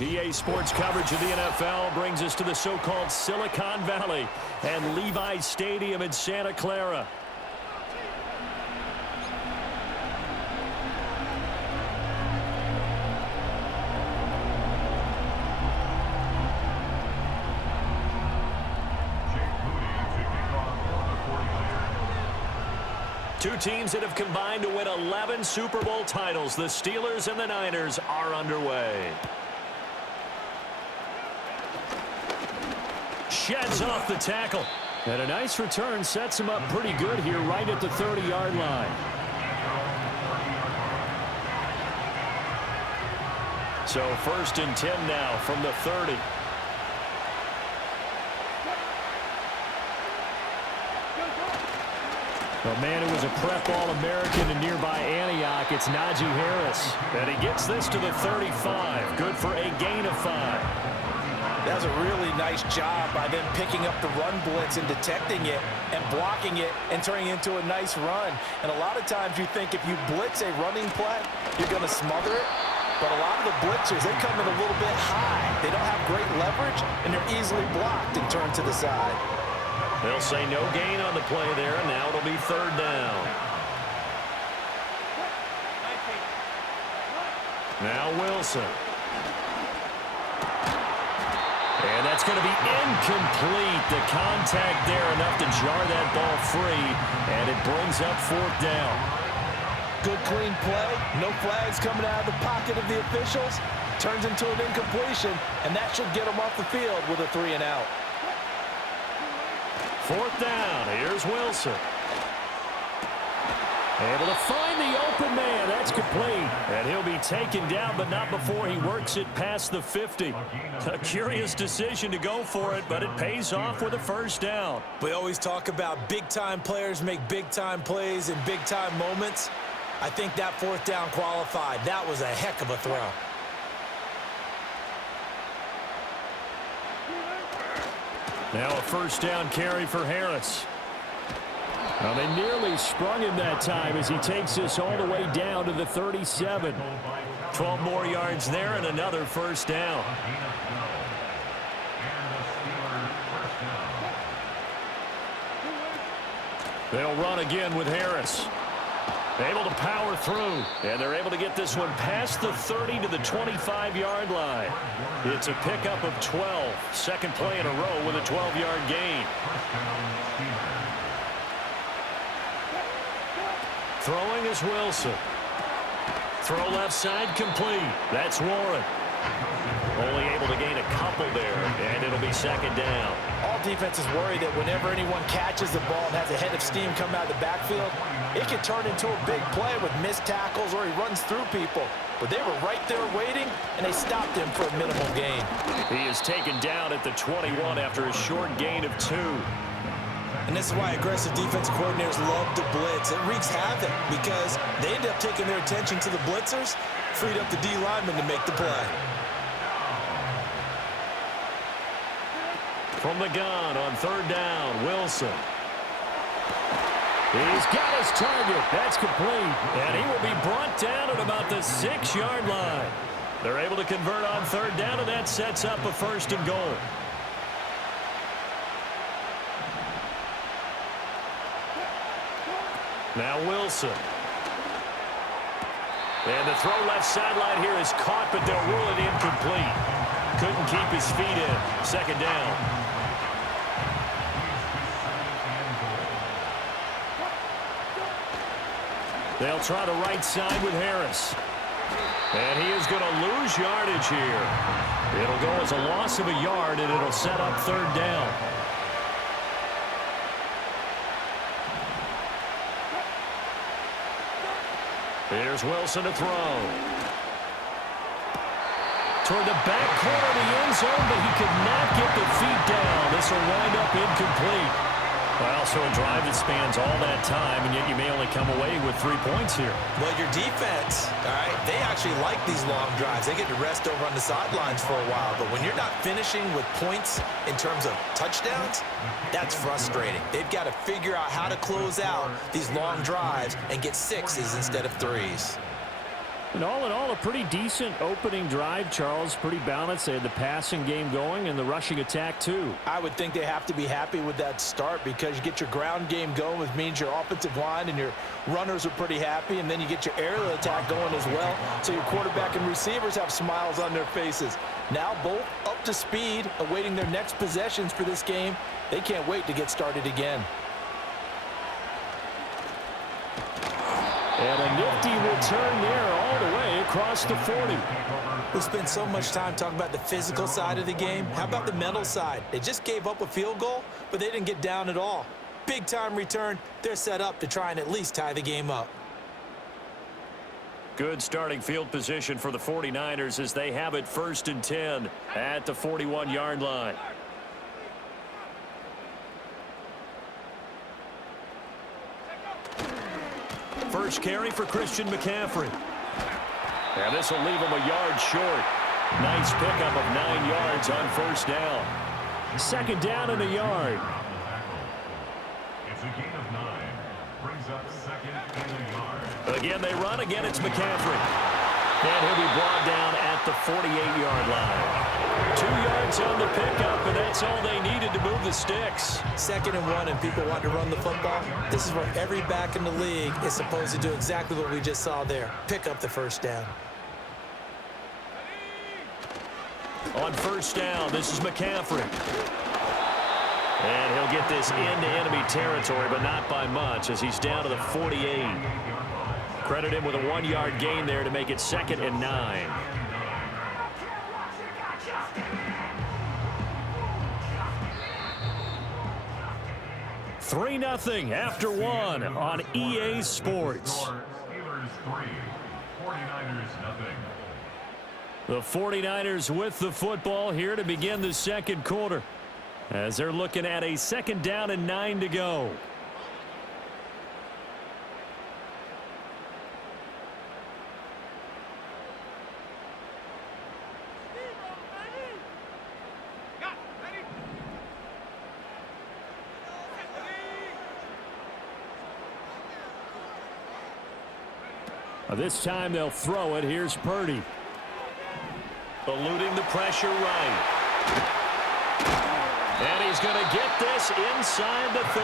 EA Sports coverage of the NFL brings us to the so-called Silicon Valley and Levi's Stadium in Santa Clara. Two teams that have combined to win 11 Super Bowl titles. The Steelers and the Niners are underway. Sheds off the tackle. And a nice return sets him up pretty good here right at the 30-yard line. So 1st and 10 now from the 30. Well, man, it was a prep All-American in nearby Antioch. It's Najee Harris. And he gets this to the 35. Good for a gain of 5. That's a really nice job by them picking up the run blitz and detecting it and blocking it and turning it into a nice run. And a lot of times you think if you blitz a running play, you're going to smother it. But a lot of the blitzers, they come in a little bit high. They don't have great leverage, and they're easily blocked and turned to the side. They'll say no gain on the play there, and now it'll be 3rd down. Now Wilson. And that's going to be incomplete. The contact there enough to jar that ball free, and it brings up 4th down. Good clean play. No flags coming out of the pocket of the officials. Turns into an incompletion, and that should get them off the field with a 3 and out. 4th down. Here's Wilson. Able to find the open man. That's complete. And he'll be taken down, but not before he works it past the 50. A curious decision to go for it, but it pays off with a 1st down. We always talk about big-time players make big-time plays in big-time moments. I think that 4th down qualified. That was a heck of a throw. Now a 1st down carry for Harris. Well, they nearly sprung him that time as he takes this all the way down to the 37. 12 more yards there and another 1st down. They'll run again with Harris. Able to power through, and they're able to get this one past the 30 to the 25-yard line. It's a pickup of 12. 2nd play in a row with a 12-yard gain. Throwing is Wilson. Throw left side complete. That's Warren. Only able to gain a couple there, and it'll be 2nd down. All defenses worry that whenever anyone catches the ball and has a head of steam come out of the backfield, it can turn into a big play with missed tackles or he runs through people. But they were right there waiting, and they stopped him for a minimal gain. He is taken down at the 21 after a short gain of 2. And this is why aggressive defensive coordinators love to blitz. It wreaks havoc because they end up taking their attention to the blitzers, freed up the D lineman to make the play. From the gun on 3rd down, Wilson. He's got his target. That's complete. And he will be brought down at about the 6-yard line. They're able to convert on 3rd down, and that sets up a 1st and goal. Now Wilson. And the throw left sideline here is caught, but they'll rule it incomplete. Couldn't keep his feet in. 2nd down. They'll try the right side with Harris. And he is going to lose yardage here. It'll go as a loss of a yard, and it'll set up 3rd down. Here's Wilson to throw. Toward the back corner of the end zone, but he could not get the feet down. This will wind up incomplete. Well, so a drive that spans all that time, and yet you may only come away with 3 points here. Well, your defense, all right, they actually like these long drives. They get to rest over on the sidelines for a while. But when you're not finishing with points in terms of touchdowns, that's frustrating. They've got to figure out how to close out these long drives and get 6s instead of 3s. And all in all, a pretty decent opening drive, Charles. Pretty balanced. They had the passing game going and the rushing attack, too. I would think they have to be happy with that start because you get your ground game going, which means your offensive line and your runners are pretty happy, and then you get your aerial attack going as well, so your quarterback and receivers have smiles on their faces. Now both up to speed, awaiting their next possessions for this game. They can't wait to get started again. And a nifty return there all the way across the 40. We spent so much time talking about the physical side of the game. How about the mental side? They just gave up a field goal, but they didn't get down at all. Big time return. They're set up to try and at least tie the game up. Good starting field position for the 49ers as they have it 1st and 10 at the 41-yard line. First carry for Christian McCaffrey. And this will leave him a yard short. Nice pickup of 9 yards on 1st down. 2nd down and a yard. It's a gain of 9. Brings up 2nd and a yard. Again, they run. Again, it's McCaffrey. And he'll be brought down at the 48-yard line. 2 yards on the pickup, and that's all they needed to move the sticks. 2nd and 1, and people want to run the football. This is where every back in the league is supposed to do exactly what we just saw there. Pick up the 1st down. On 1st down, this is McCaffrey. And he'll get this into enemy territory, but not by much as he's down to the 48. Credit him with a 1-yard gain there to make it 2nd and 9. Three 0 after 1 on EA Sports. Steelers 3, 49ers 0. The 49ers with the football here to begin the 2nd quarter as they're looking at a 2nd down and 9 to go. This time they'll throw it. Here's Purdy. Eluding the pressure right. And he's going to get this inside the 30.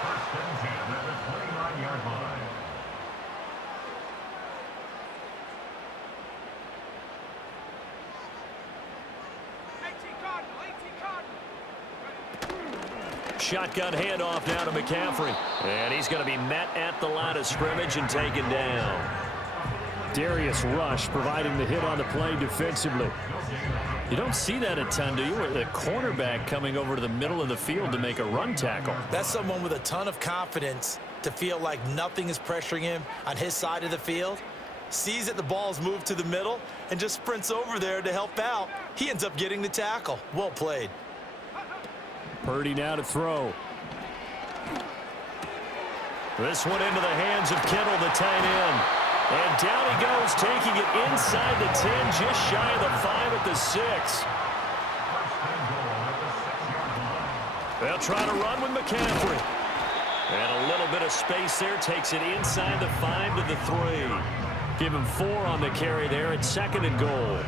1st and 10 at the 29-yard line. Shotgun handoff now to McCaffrey. And he's going to be met at the line of scrimmage and taken down. Darius Rush providing the hit on the play defensively. You don't see that a ton, do you? The cornerback coming over to the middle of the field to make a run tackle. That's someone with a ton of confidence to feel like nothing is pressuring him on his side of the field. Sees that the ball's moved to the middle and just sprints over there to help out. He ends up getting the tackle. Well played. Purdy now to throw. This one into the hands of Kittle, the tight end. And down he goes, taking it inside the 10, just shy of the 5 at the 6. They'll try to run with McCaffrey. And a little bit of space there, takes it inside the 5 to the 3. Give him 4 on the carry there at 2nd and goal.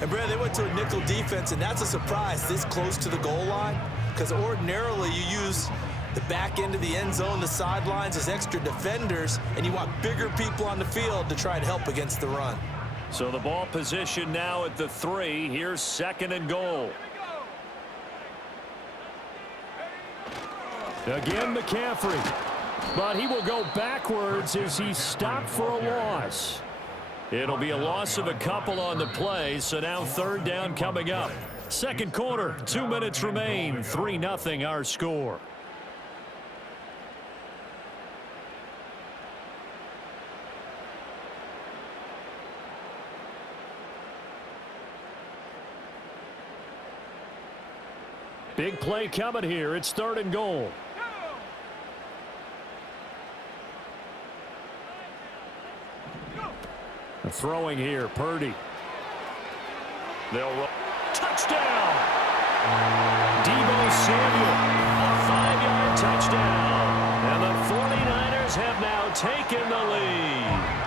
And Brad, they went to a nickel defense, and that's a surprise this close to the goal line, because ordinarily you use the back end of the end zone, the sidelines as extra defenders, and you want bigger people on the field to try and help against the run. So the ball position now at the 3. Here's 2nd and goal. Again, McCaffrey. But he will go backwards as he's stopped for a loss. It'll be a loss of a couple on the play, so now 3rd down coming up. 2nd quarter, 2 minutes remain, 3-0 our score. Big play coming here. It's 3rd and goal. Throwing here, Purdy. They'll roll. Touchdown! Deebo Samuel, a 5-yard touchdown. And the 49ers have now taken the lead.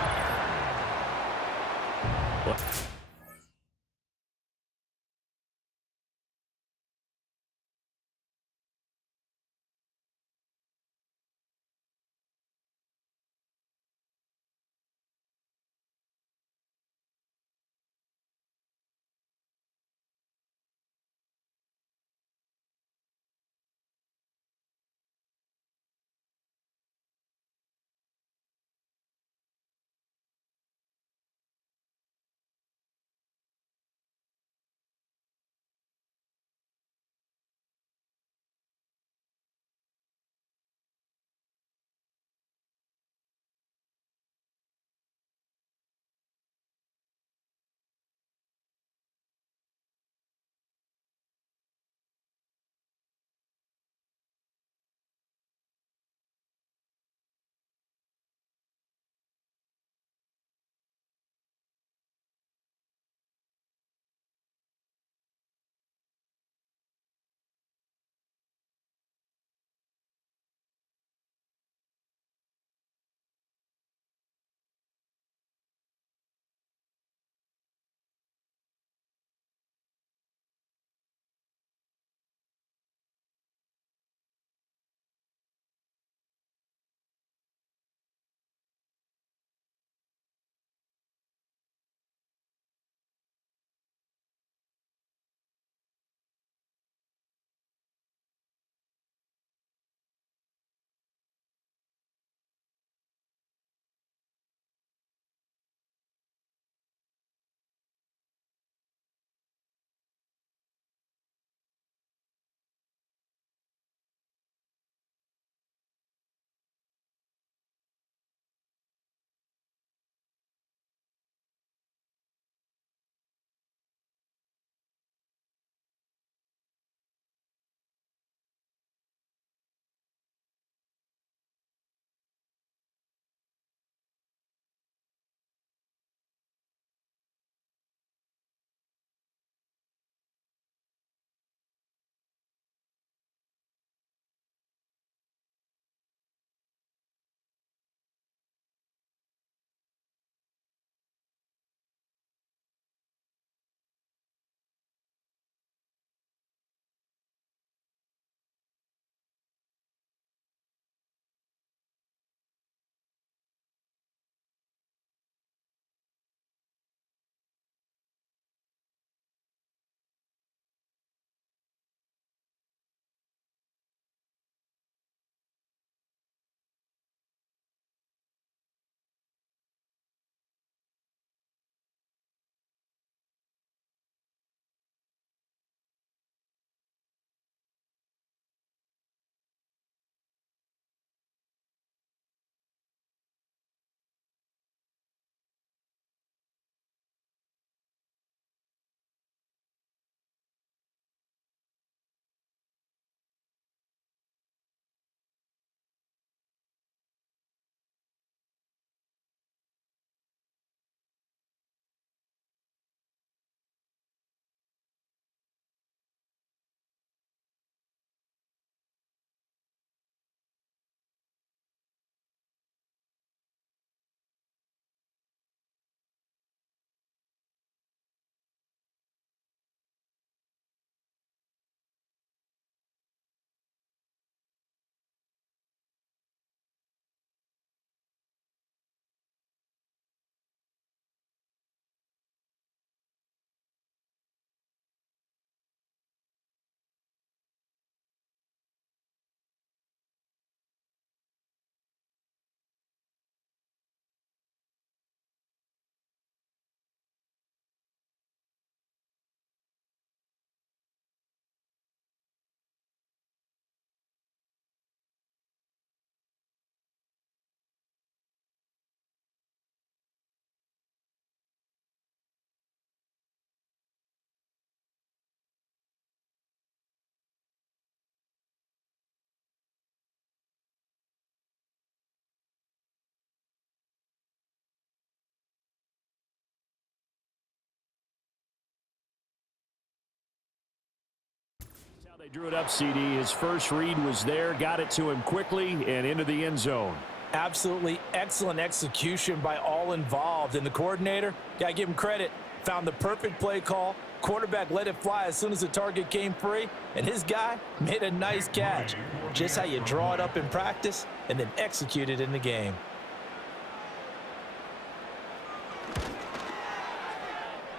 They drew it up, CD. His first read was there, got it to him quickly and into the end zone. Absolutely excellent execution by all involved. And the coordinator, gotta give him credit, found the perfect play call. Quarterback let it fly as soon as the target came free, and his guy made a nice catch. Just how you draw it up in practice and then execute it in the game.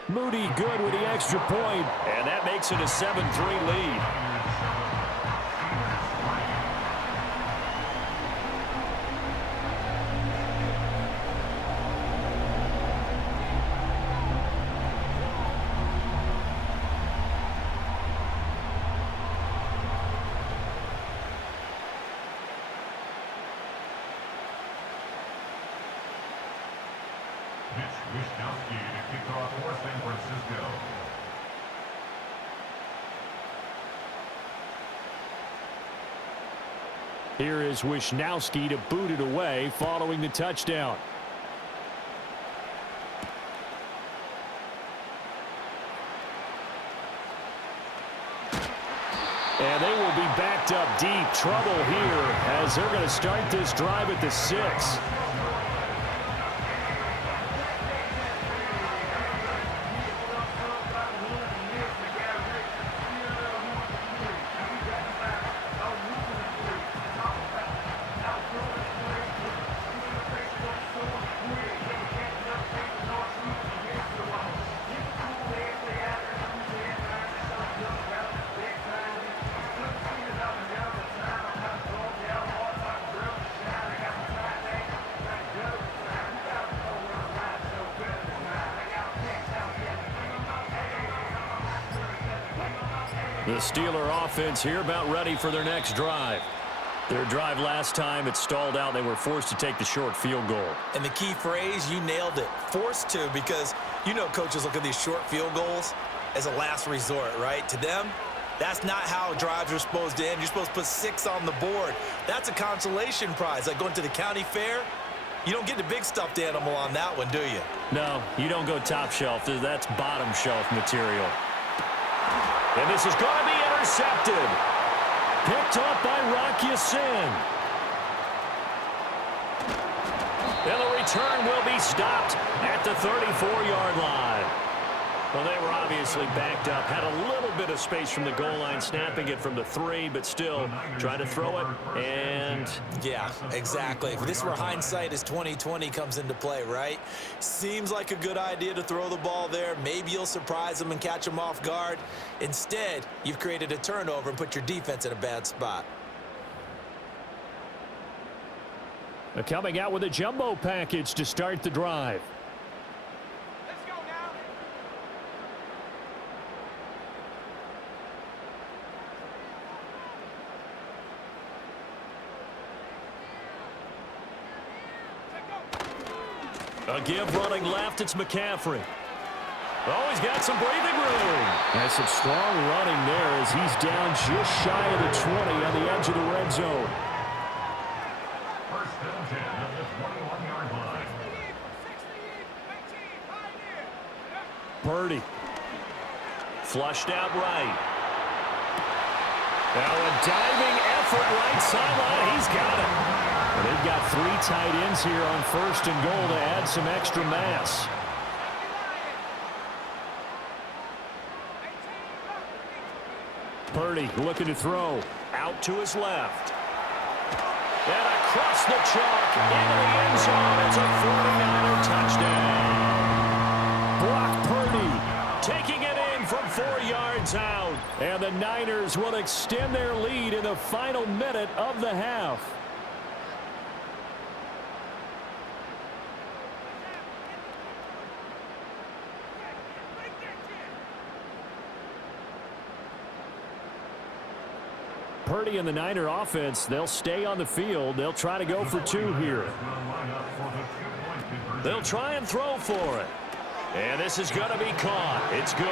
Moody good with the extra point, and that makes it a 7-3 lead. Here is Wishnowski to boot it away following the touchdown. And they will be backed up deep. Trouble here as they're going to start this drive at the 6. The Steeler offense here about ready for their next drive. Their drive last time, it stalled out. They were forced to take the short field goal. And the key phrase, you nailed it, forced to, because you know coaches look at these short field goals as a last resort, right? To them, that's not how drives are supposed to end. You're supposed to put 6 on the board. That's a consolation prize. Like going to the county fair, you don't get the big stuffed animal on that one, do you? No, you don't go top shelf. That's bottom shelf material. And this is going to be intercepted. Picked off by Rock Ya-Sin. And the return will be stopped at the 34-yard line. Well, they were obviously backed up. Had a little bit of space from the goal line, snapping it from the 3, but still trying to throw it. And yeah, exactly. If this is where hindsight is 20/20 comes into play, right? Seems like a good idea to throw the ball there. Maybe you'll surprise them and catch them off guard. Instead, you've created a turnover and put your defense in a bad spot. coming out with a jumbo package to start the drive. A give running left, it's McCaffrey. Oh, he's got some breathing room. And some strong running there as he's down just shy of the 20 on the edge of the red zone. First and 10 at the 21-yard line. Purdy. Flushed out right. Now a diving effort right sideline. He's got it. Well, they've got 3 tight ends here on first and goal to add some extra mass. Purdy looking to throw. Out to his left. And across the chalk into the end zone. It's a 49er touchdown. Brock Purdy taking it in from 4 yards out. And the Niners will extend their lead in the final minute of the half. Purdy and the Niner offense, they'll stay on the field. They'll try to go for 2 here. They'll try and throw for it. And this is going to be caught. It's good.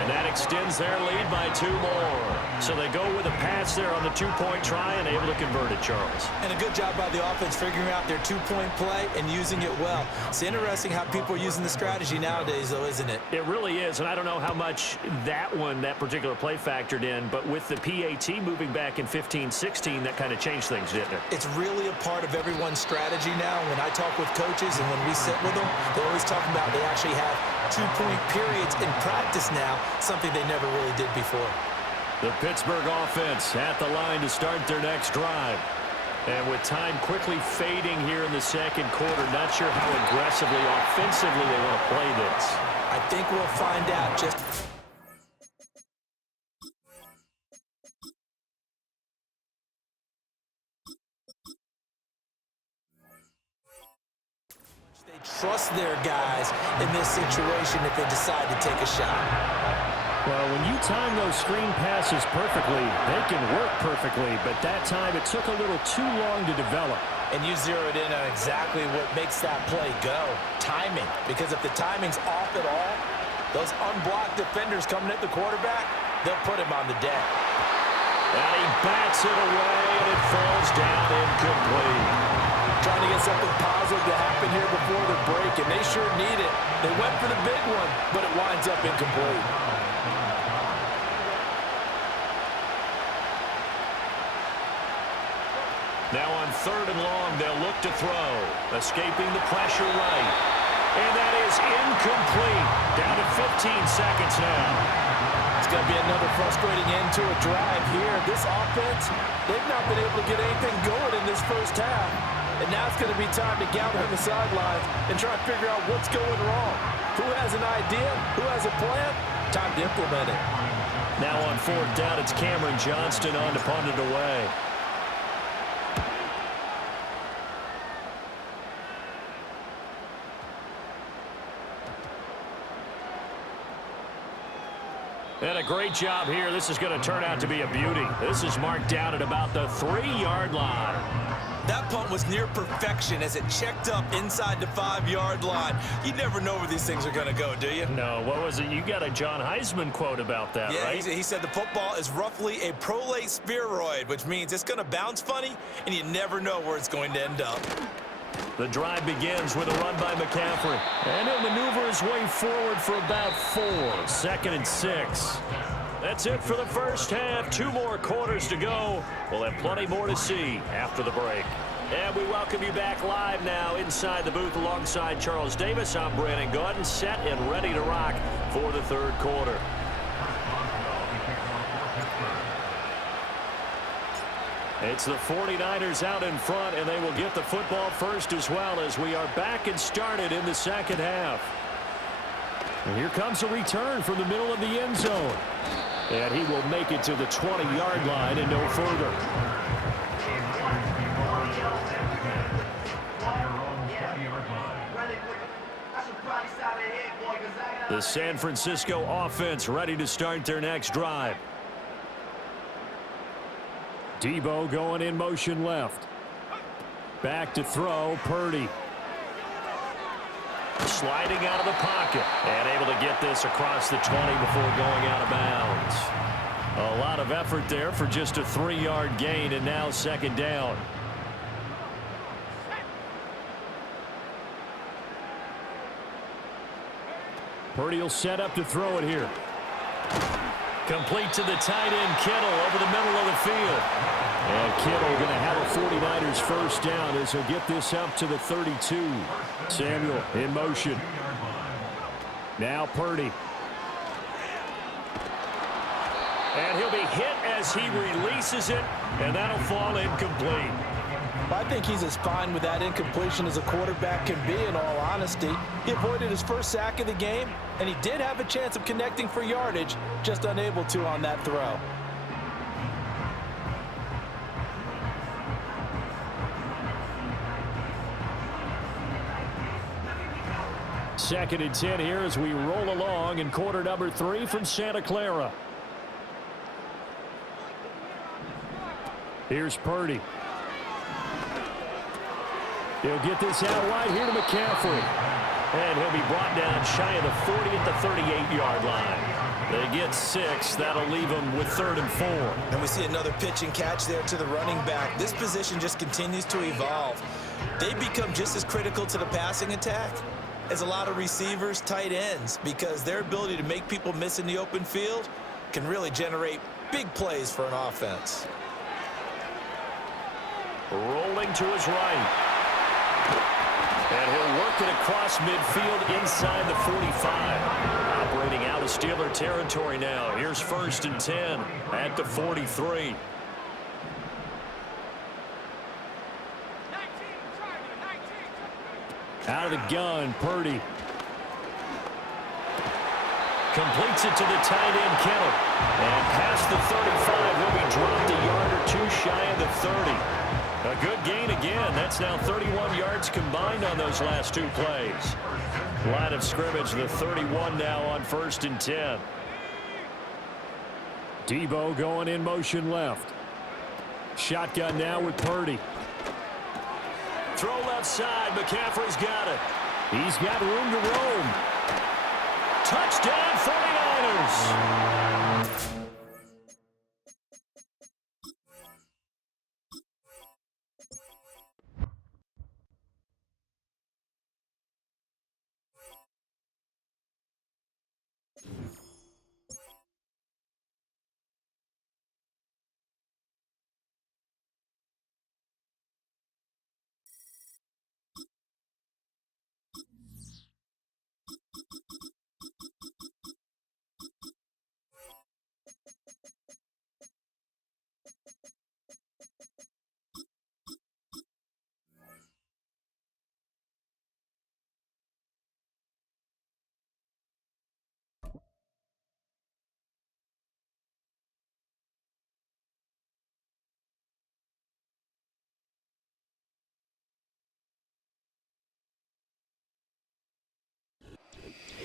And that extends their lead by 2 more. So they go with a pass there on the 2-point try and able to convert it, Charles. And a good job by the offense figuring out their 2-point play and using it well. It's interesting how people are using the strategy nowadays, though, isn't it? It really is, and I don't know how much that particular play factored in, but with the PAT moving back in 15-16, that kind of changed things, didn't it? It's really a part of everyone's strategy now. When I talk with coaches and when we sit with them, they're always talking about they actually have 2-point periods in practice now, something they never really did before. The Pittsburgh offense at the line to start their next drive. And with time quickly fading here in the second quarter, not sure how aggressively, offensively they want to play this. I think we'll find out just... They trust their guys in this situation if they decide to take a shot. Well, when you time those screen passes perfectly, they can work perfectly, but that time it took a little too long to develop. And you zeroed in on exactly what makes that play go. Timing. Because if the timing's off at all, those unblocked defenders coming at the quarterback, they'll put him on the deck. And he bats it away, and it falls down incomplete. Trying to get something positive to happen here before the break, and they sure need it. They went for the big one, but it winds up incomplete. Now on 3rd and long, they'll look to throw. Escaping the pressure right. And that is incomplete. Down to 15 seconds now. It's going to be another frustrating end to a drive here. This offense, they've not been able to get anything going in this first half. And now it's going to be time to gather on the sidelines and try to figure out what's going wrong. Who has an idea? Who has a plan? Time to implement it. Now on 4th down, it's Cameron Johnston on to punt it away. And a great job here. This is going to turn out to be a beauty. This is marked down at about the 3-yard line. That punt was near perfection as it checked up inside the 5-yard line. You never know where these things are going to go, do you? No, what was it? You got a John Heisman quote about that, right? He said the football is roughly a prolate spheroid, which means it's going to bounce funny, and you never know where it's going to end up. The drive begins with a run by McCaffrey. And he'll maneuver his way forward for about 4. 2nd and 6. That's it for the first half. 2 more quarters to go. We'll have plenty more to see after the break. And we welcome you back live now inside the booth alongside Charles Davis. I'm Brandon Gaudin, set and ready to rock for the 3rd quarter. It's the 49ers out in front, and they will get the football first as well as we are back and started in the second half. And here comes a return from the middle of the end zone. And he will make it to the 20-yard line and no further. The San Francisco offense ready to start their next drive. Debo going in motion left. Back to throw, Purdy. Sliding out of the pocket and able to get this across the 20 before going out of bounds. A lot of effort there for just a 3-yard gain, and now 2nd down. Purdy will set up to throw it here. Complete to the tight end, Kittle, over the middle of the field. And Kittle going to have a 49ers first down as he'll get this up to the 32. Samuel in motion. Now Purdy. And he'll be hit as he releases it, and that'll fall incomplete. I think he's as fine with that incompletion as a quarterback can be, in all honesty. He avoided his first sack of the game, and he did have a chance of connecting for yardage, just unable to on that throw. Second and 10 here as we roll along in quarter number 3 from Santa Clara. Here's Purdy. He'll get this out wide here to McCaffrey. And he'll be brought down shy of the 40 at the 38-yard line. They get 6. That'll leave them with 3rd and 4. And we see another pitch and catch there to the running back. This position just continues to evolve. They become just as critical to the passing attack as a lot of receivers, tight ends, because their ability to make people miss in the open field can really generate big plays for an offense. Rolling to his right. And he'll work it across midfield inside the 45. Operating out of Steeler territory now. Here's 1st and 10 at the 43. Out of the gun, Purdy. Completes it to the tight end, Kittle. And past the 35 will be dropped a yard or 2 shy of the 30. A good gain again. That's now 31 yards combined on those last 2 plays. Line of scrimmage, the 31 now on 1st and 10. Debo going in motion left. Shotgun now with Purdy. Throw left side. McCaffrey's got it. He's got room to roam. Touchdown 49ers.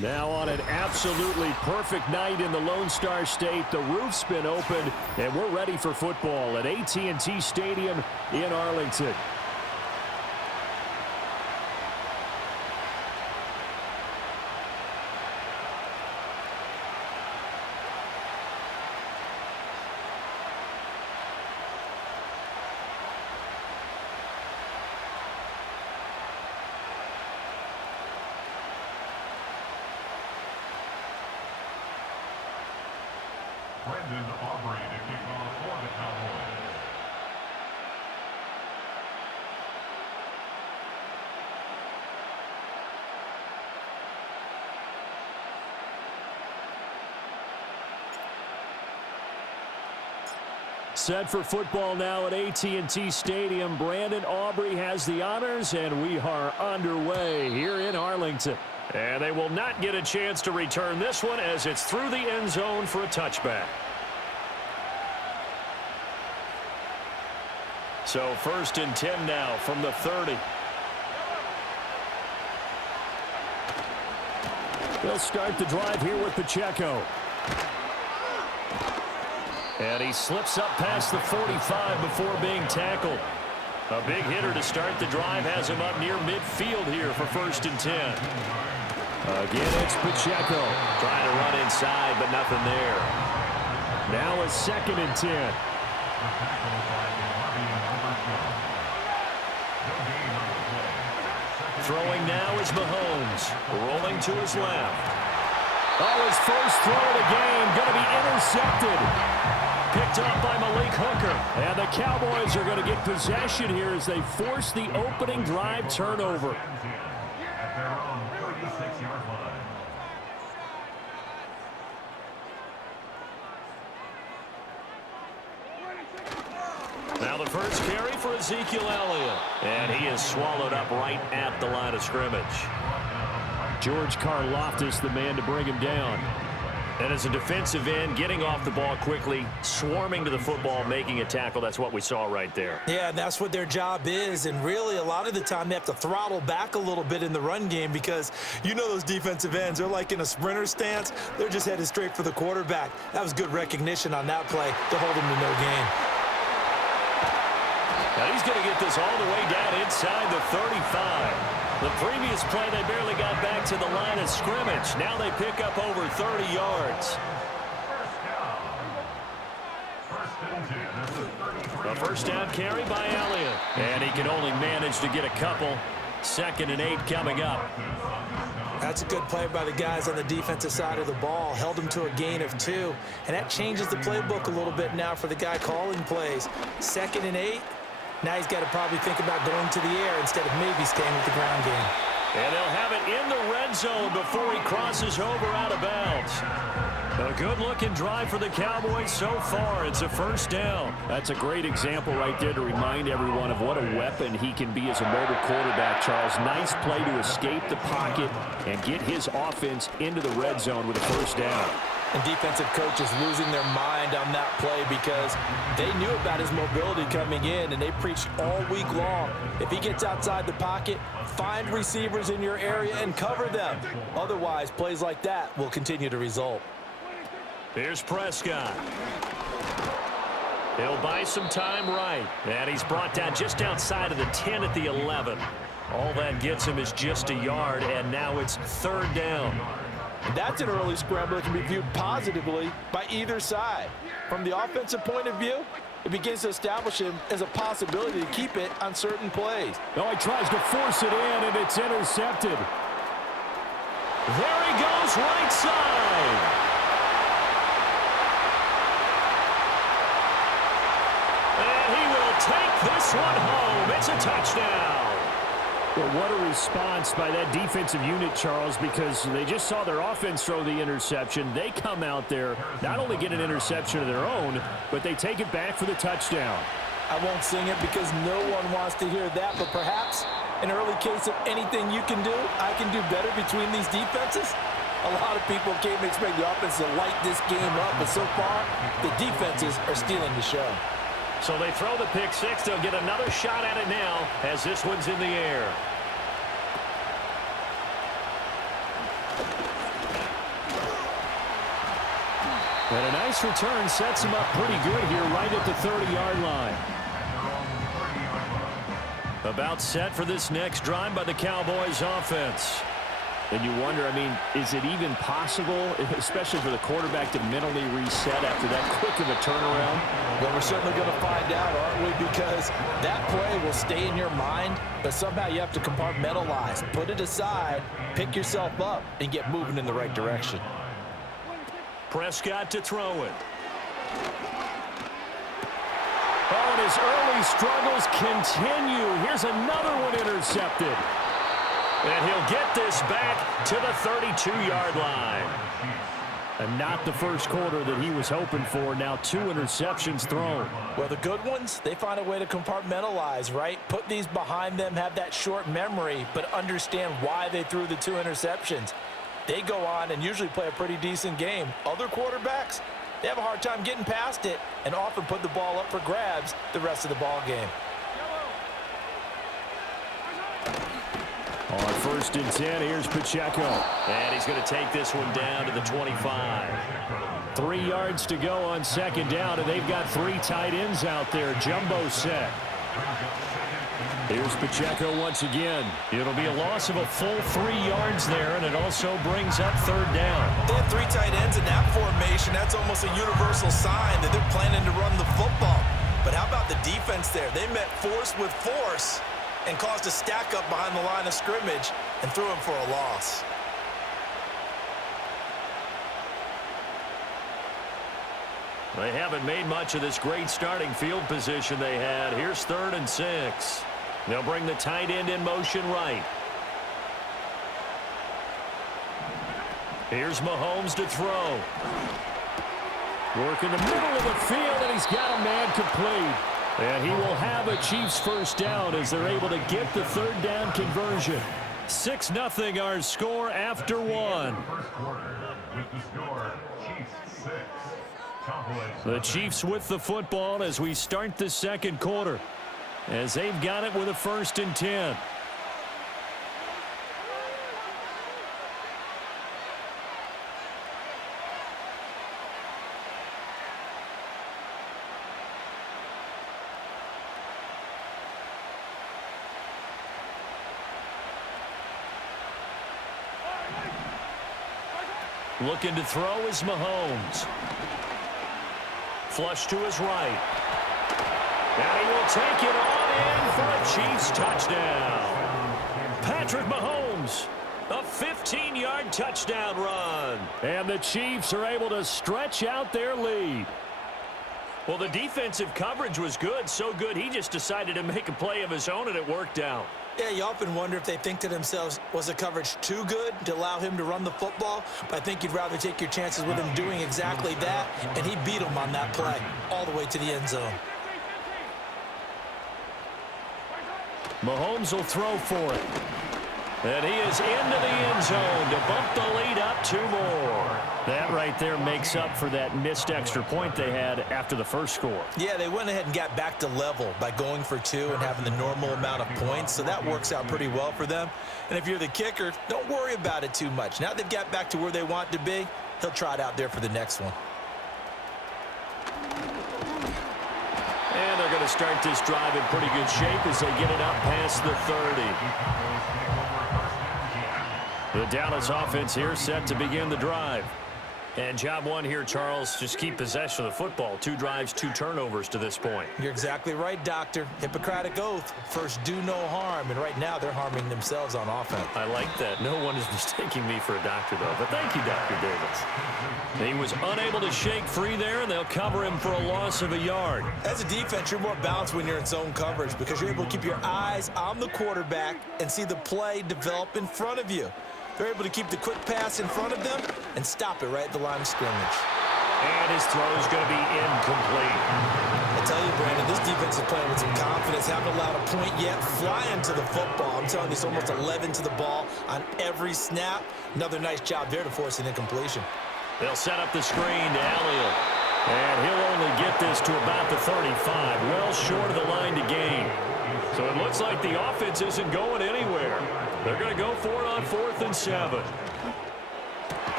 Now on an absolutely perfect night in the Lone Star State. The roof's been opened, and we're ready for football at AT&T Stadium in Arlington. Aubrey to kick off for the Cowboys. Set for football now at AT&T Stadium. Brandon Aubrey has the honors, and we are underway here in Arlington. And they will not get a chance to return this one as it's through the end zone for a touchback. So 1st and 10 now from the 30. They'll start the drive here with Pacheco. And he slips up past the 45 before being tackled. A big hitter to start the drive has him up near midfield here for 1st and 10. Again, it's Pacheco. Trying to run inside, but nothing there. Now a 2nd and 10. Throwing now is Mahomes. Rolling to his left. Oh, his first throw of the game going to be intercepted. Picked up by Malik Hooker. And the Cowboys are going to get possession here as they force the opening drive turnover. At their own 36-yard line. Now the first carry for Ezekiel Elliott. And he is swallowed up right at the line of scrimmage. George Karlaftis, the man to bring him down. And as a defensive end, getting off the ball quickly, swarming to the football, making a tackle. That's what we saw right there. Yeah, that's what their job is. And really, a lot of the time, they have to throttle back a little bit in the run game because you know those defensive ends, they're like in a sprinter stance. They're just headed straight for the quarterback. That was good recognition on that play to hold him to no gain. Now he's going to get this all the way down inside the 35. The previous play, they barely got back to the line of scrimmage. Now they pick up over 30 yards. A first down carry by Elliott. And he can only manage to get a couple. 2nd and 8 coming up. That's a good play by the guys on the defensive side of the ball. Held them to a gain of 2. And that changes the playbook a little bit now for the guy calling plays. 2nd and 8. Now he's got to probably think about going to the air instead of maybe staying with the ground game. And they'll have it in the red zone before he crosses over out of bounds. A good-looking drive for the Cowboys so far. It's a first down. That's a great example right there to remind everyone of what a weapon he can be as a mobile quarterback, Charles. Nice play to escape the pocket and get his offense into the red zone with a first down. And defensive coaches losing their mind on that play because they knew about his mobility coming in, and they preached all week long. If he gets outside the pocket, find receivers in your area and cover them. Otherwise, plays like that will continue to result. Here's Prescott. He'll buy some time right. And he's brought down just outside of the 10 at the 11. All that gets him is just a yard, and now it's 3rd down. And that's an early scramble that can be viewed positively by either side. From the offensive point of view, it begins to establish him as a possibility to keep it on certain plays. Oh, he tries to force it in, and it's intercepted. There he goes, right side. And he will take this one home. It's a touchdown. Well, what a response by that defensive unit, Charles, because they just saw their offense throw the interception. They come out there, not only get an interception of their own, but they take it back for the touchdown. I won't sing it because no one wants to hear that, but perhaps an early case of anything you can do, I can do better between these defenses. A lot of people came to expect the offense to light this game up, but so far, the defenses are stealing the show. So they throw the pick six. They'll get another shot at it now as this one's in the air. And a nice return sets him up pretty good here right at the 30-yard line. About set for this next drive by the Cowboys offense. And you wonder, I mean, is it even possible, especially for the quarterback, to mentally reset after that quick of a turnaround? Well, we're certainly going to find out, aren't we? Because that play will stay in your mind, but somehow you have to compartmentalize, put it aside, pick yourself up, and get moving in the right direction. Prescott to throw it. Oh, and his early struggles continue. Here's another one intercepted. And he'll get this back to the 32-yard line. And not the first quarter that he was hoping for. Now 2 interceptions thrown. Well, the good ones, they find a way to compartmentalize, right? Put these behind them, have that short memory, but understand why they threw the 2 interceptions. They go on and usually play a pretty decent game. Other quarterbacks, they have a hard time getting past it and often put the ball up for grabs the rest of the ball game. On 1st and 10, here's Pacheco. And he's going to take this one down to the 25. 3 yards to go on 2nd down, and they've got 3 tight ends out there. Jumbo set. Here's Pacheco once again. It'll be a loss of a full 3 yards there, and it also brings up 3rd down. They have 3 tight ends in that formation. That's almost a universal sign that they're planning to run the football. But how about the defense there? They met force with force and caused a stack up behind the line of scrimmage and threw him for a loss. They haven't made much of this great starting field position they had. Here's 3rd and 6. They'll bring the tight end in motion right. Here's Mahomes to throw. Work in the middle of the field, and he's got a man complete. And he will have a Chiefs first down as they're able to get the 3rd down conversion. 6-0 our score after 1. The Chiefs with the football as we start the 2nd quarter, as they've got it with a 1st and 10. Looking to throw is Mahomes. Flush to his right. And he will take it on in for a Chiefs touchdown. Patrick Mahomes, a 15-yard touchdown run. And the Chiefs are able to stretch out their lead. Well, the defensive coverage was good, so good he just decided to make a play of his own, and it worked out. Yeah, you often wonder if they think to themselves, was the coverage too good to allow him to run the football? But I think you'd rather take your chances with him doing exactly that, and he beat him on that play all the way to the end zone. Mahomes will throw for it. And he is into the end zone to bump the lead up 2 more. That right there makes up for that missed extra point they had after the first score. Yeah, they went ahead and got back to level by going for 2 and having the normal amount of points, so that works out pretty well for them. And if you're the kicker, don't worry about it too much. Now they've got back to where they want to be, he'll try it out there for the next one. And they're going to start this drive in pretty good shape as they get it up past the 30. The Dallas offense here set to begin the drive. And job one here, Charles, just keep possession of the football. 2 drives, 2 turnovers to this point. You're exactly right, Doctor. Hippocratic oath. First, do no harm. And right now, they're harming themselves on offense. I like that. No one is mistaking me for a doctor, though. But thank you, Dr. Davis. He was unable to shake free there, and they'll cover him for a loss of a yard. As a defense, you're more balanced when you're in zone coverage because you're able to keep your eyes on the quarterback and see the play develop in front of you. They're able to keep the quick pass in front of them and stop it right at the line of scrimmage. And his throw is going to be incomplete. I tell you, Brandon, this defense is playing with some confidence. Haven't allowed a point yet. Flying to the football. I'm telling you, it's almost 11 to the ball on every snap. Another nice job there to force an incompletion. They'll set up the screen to Elliott. And he'll only get this to about the 35, well short of the line to gain. So it looks like the offense isn't going anywhere. They're going to go for it on 4th and 7.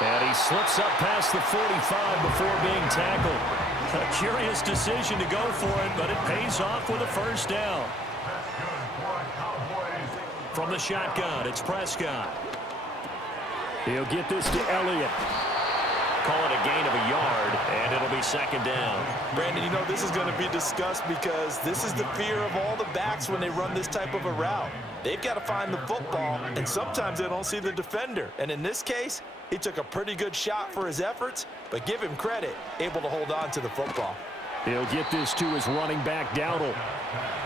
And he slips up past the 45 before being tackled. A curious decision to go for it, but it pays off with a first down. From the shotgun, it's Prescott. He'll get this to Elliott. Call it a gain of a yard, and it'll be 2nd down. Brandon, you know this is going to be discussed because this is the fear of all the backs when they run this type of a route. They've got to find the football, and sometimes they don't see the defender. And in this case, he took a pretty good shot for his efforts, but give him credit, able to hold on to the football. He'll get this to his running back, Dowdle.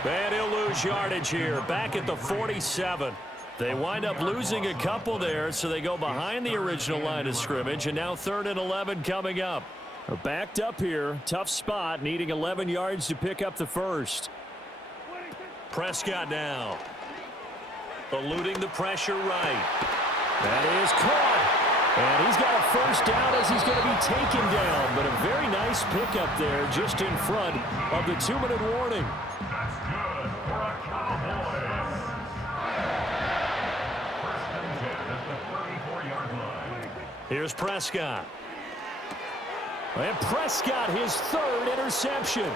And he'll lose yardage here, back at the 47. They wind up losing a couple there, so they go behind the original line of scrimmage, and now 3rd and 11 coming up. They're backed up here. Tough spot, needing 11 yards to pick up the first. Prescott now. Eluding the pressure right. That is caught. And he's got a first down as he's going to be taken down. But a very nice pickup there just in front of the 2-minute warning. That's good for a Cowboys. First and 10 at the 34-yard line. Here's Prescott. And Prescott, his 3rd interception.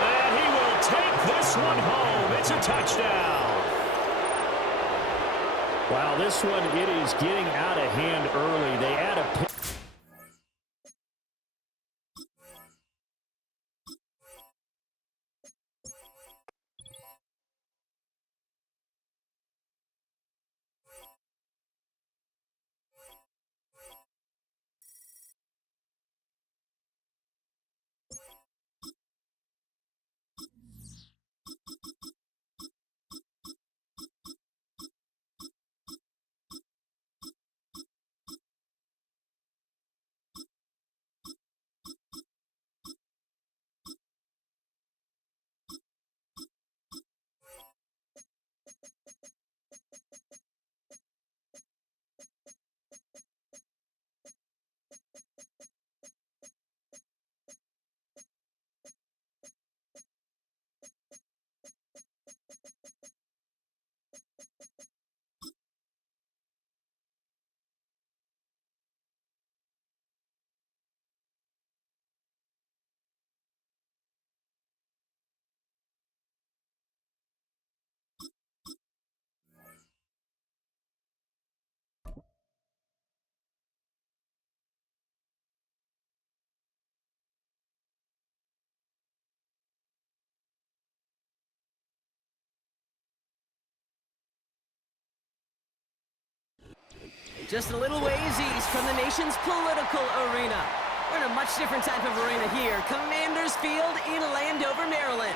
And he will take this one home. It's a touchdown. Wow, this one, it is getting out of hand early. They add a Just a little ways east from the nation's political arena. We're in a much different type of arena here. Commanders Field in Landover, Maryland.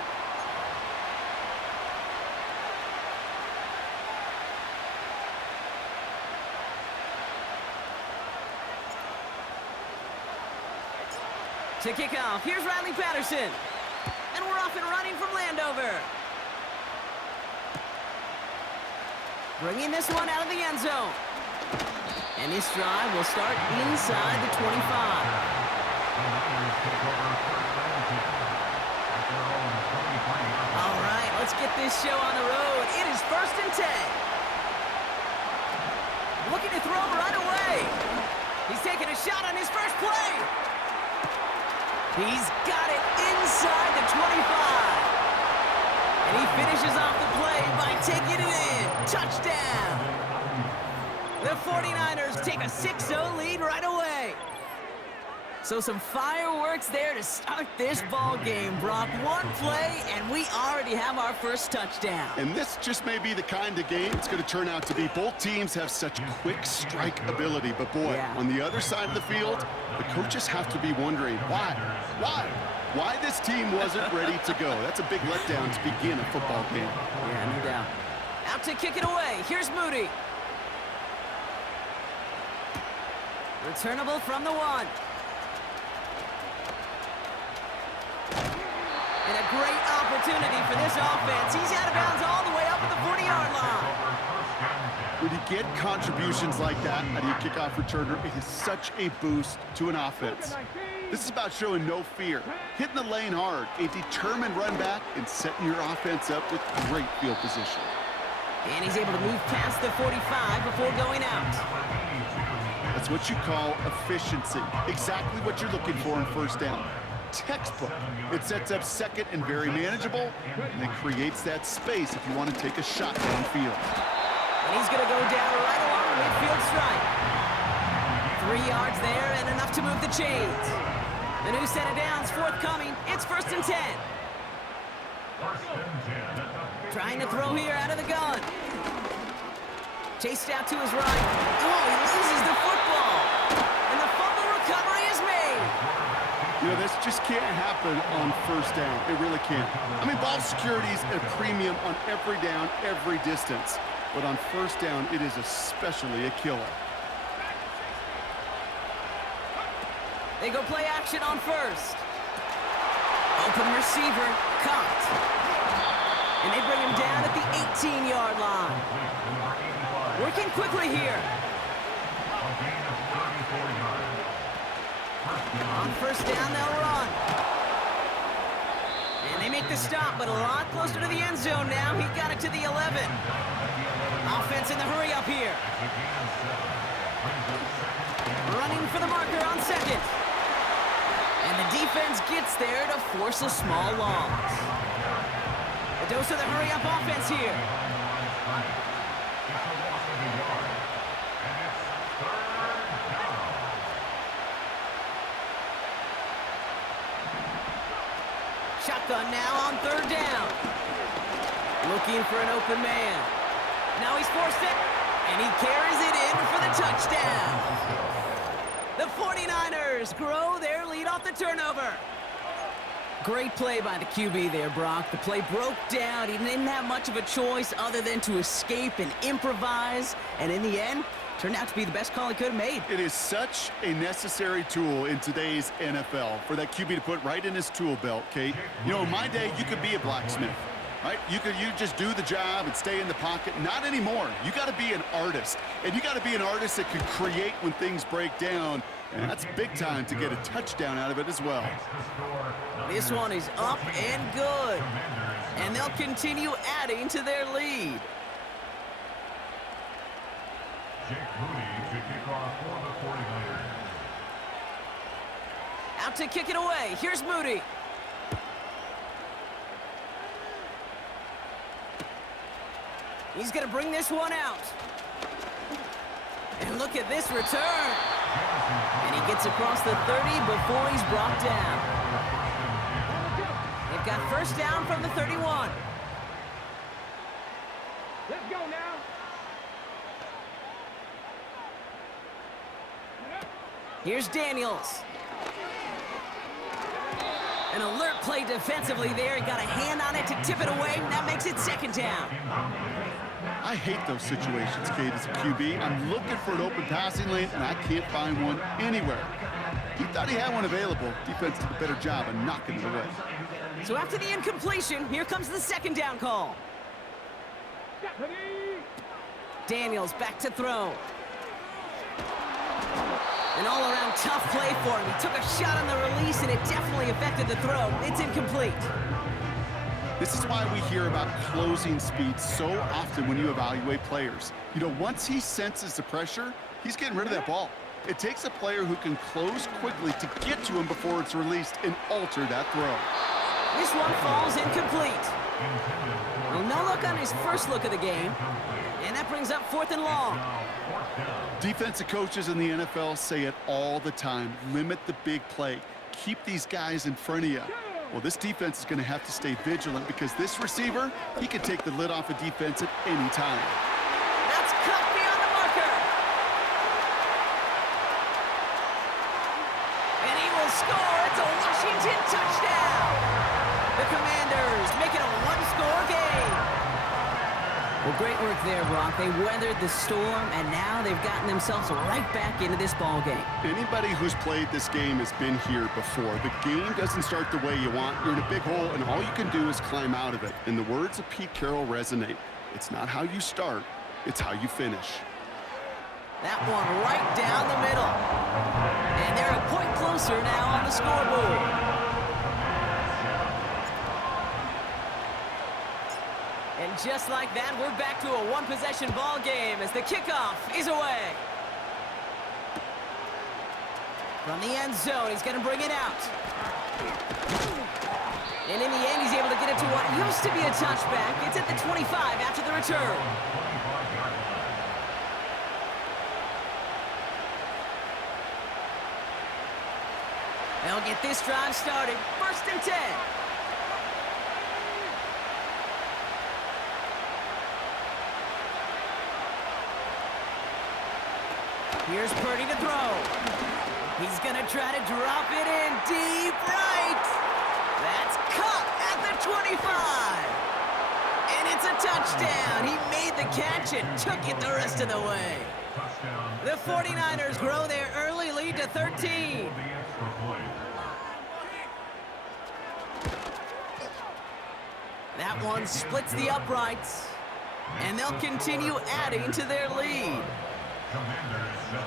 To kick off, here's Riley Patterson. And we're off and running from Landover. Bringing this one out of the end zone. And this drive will start inside the 25. All right, let's get this show on the road. It is 1st and 10. Looking to throw right away. He's taking a shot on his first play. He's got it inside the 25. And he finishes off the play by taking it in. Touchdown. The 49ers take a 6-0 lead right away. So some fireworks there to start this ball game, Brock. One play, and we already have our first touchdown. And this just may be the kind of game it's going to turn out to be. Both teams have such quick strike ability, but boy, on the other side of the field, the coaches have to be wondering, why this team wasn't ready to go. That's a big letdown to begin a football game. Yeah, no doubt. Out to kick it away. Here's Moody. Returnable from the 1. And a great opportunity for this offense. He's out of bounds all the way up at the 40-yard line. When you get contributions like that out of your kickoff returner, it is such a boost to an offense. This is about showing no fear, hitting the lane hard, a determined run back, and setting your offense up with great field position. And he's able to move past the 45 before going out. That's what you call efficiency. Exactly what you're looking for in first down. Textbook. It sets up second and very manageable, and it creates that space if you want to take a shot downfield. And he's going to go down right along the midfield stripe. 3 yards there and enough to move the chains. The new set of downs forthcoming. It's 1st and 10. Trying to throw here out of the gun. Chased out to his right. Oh, he loses the football. And the fumble recovery is made. You know, this just can't happen on first down. It really can't. I mean, ball security is a premium on every down, every distance. But on first down, it is especially a killer. They go play action on first. Open receiver, caught. And they bring him down at the 18-yard line. Working quickly here. On first down, they'll run. And they make the stop, but a lot closer to the end zone now. He got it to the 11. Offense in the hurry up here. Running for the marker on second. And the defense gets there to force a small loss. A dose of the hurry-up offense here. Shotgun now on third down. Looking for an open man. Now he's forced it, and he carries it in for the touchdown. The 49ers grow their lead off the turnover. Great play by the QB there, Brock. The play broke down. He didn't have much of a choice other than to escape and improvise. And in the end, turned out to be the best call he could have made. It is such a necessary tool in today's NFL for that QB to put right in his tool belt, Kate. You know, in my day, you could be a blacksmith, right? You just do the job and stay in the pocket. Not anymore. You got to be an artist. And you got to be an artist that can create when things break down. And that's big time to get a touchdown out of it as well. This one is up and good. And they'll continue adding to their lead. Jake Moody to kick off for the 49ers. Out to kick it away. Here's Moody. He's going to bring this one out. And look at this return. And he gets across the 30 before he's brought down. They've got first down from the 31. Let's go now. Here's Daniels. An alert play defensively there. He got a hand on it to tip it away. That makes it second down. I hate those situations, Kate, as a QB. I'm looking for an open passing lane, and I can't find one anywhere. He thought he had one available. Defense did a better job of knocking it away. So after the incompletion, here comes the second down call. Daniels back to throw. An all-around tough play for him. He took a shot on the release, and it definitely affected the throw. It's incomplete. This is why we hear about closing speed so often when you evaluate players. You know, once he senses the pressure, he's getting rid of that ball. It takes a player who can close quickly to get to him before it's released and alter that throw. This one falls incomplete. Well, no look on his first look of the game, and that brings up 4th and long. Defensive coaches in the NFL say it all the time. Limit the big play. Keep these guys in front of you. Well, this defense is going to have to stay vigilant because this receiver, he can take the lid off a defense at any time. That's cut beyond the marker. And he will score. It's a Washington touchdown. The Commanders make it a one-score game. Well, great work there, Brock. They weathered the storm, and now they've gotten themselves right back into this ball game. Anybody who's played this game has been here before. The game doesn't start the way you want. You're in a big hole, and all you can do is climb out of it. And the words of Pete Carroll resonate. It's not how you start, it's how you finish. That one right down the middle. And they're a point closer now on the scoreboard. And just like that, we're back to a one-possession ball game as the kickoff is away. From the end zone, he's going to bring it out. And in the end, he's able to get it to what used to be a touchback. It's at the 25 after the return. They'll get this drive started. 1st and 10. Here's Purdy to throw. He's going to try to drop it in deep right. That's caught at the 25. And it's a touchdown. He made the catch and took it the rest of the way. The 49ers grow their early lead to 13. That one splits the uprights. And they'll continue adding to their lead. Commanders 7.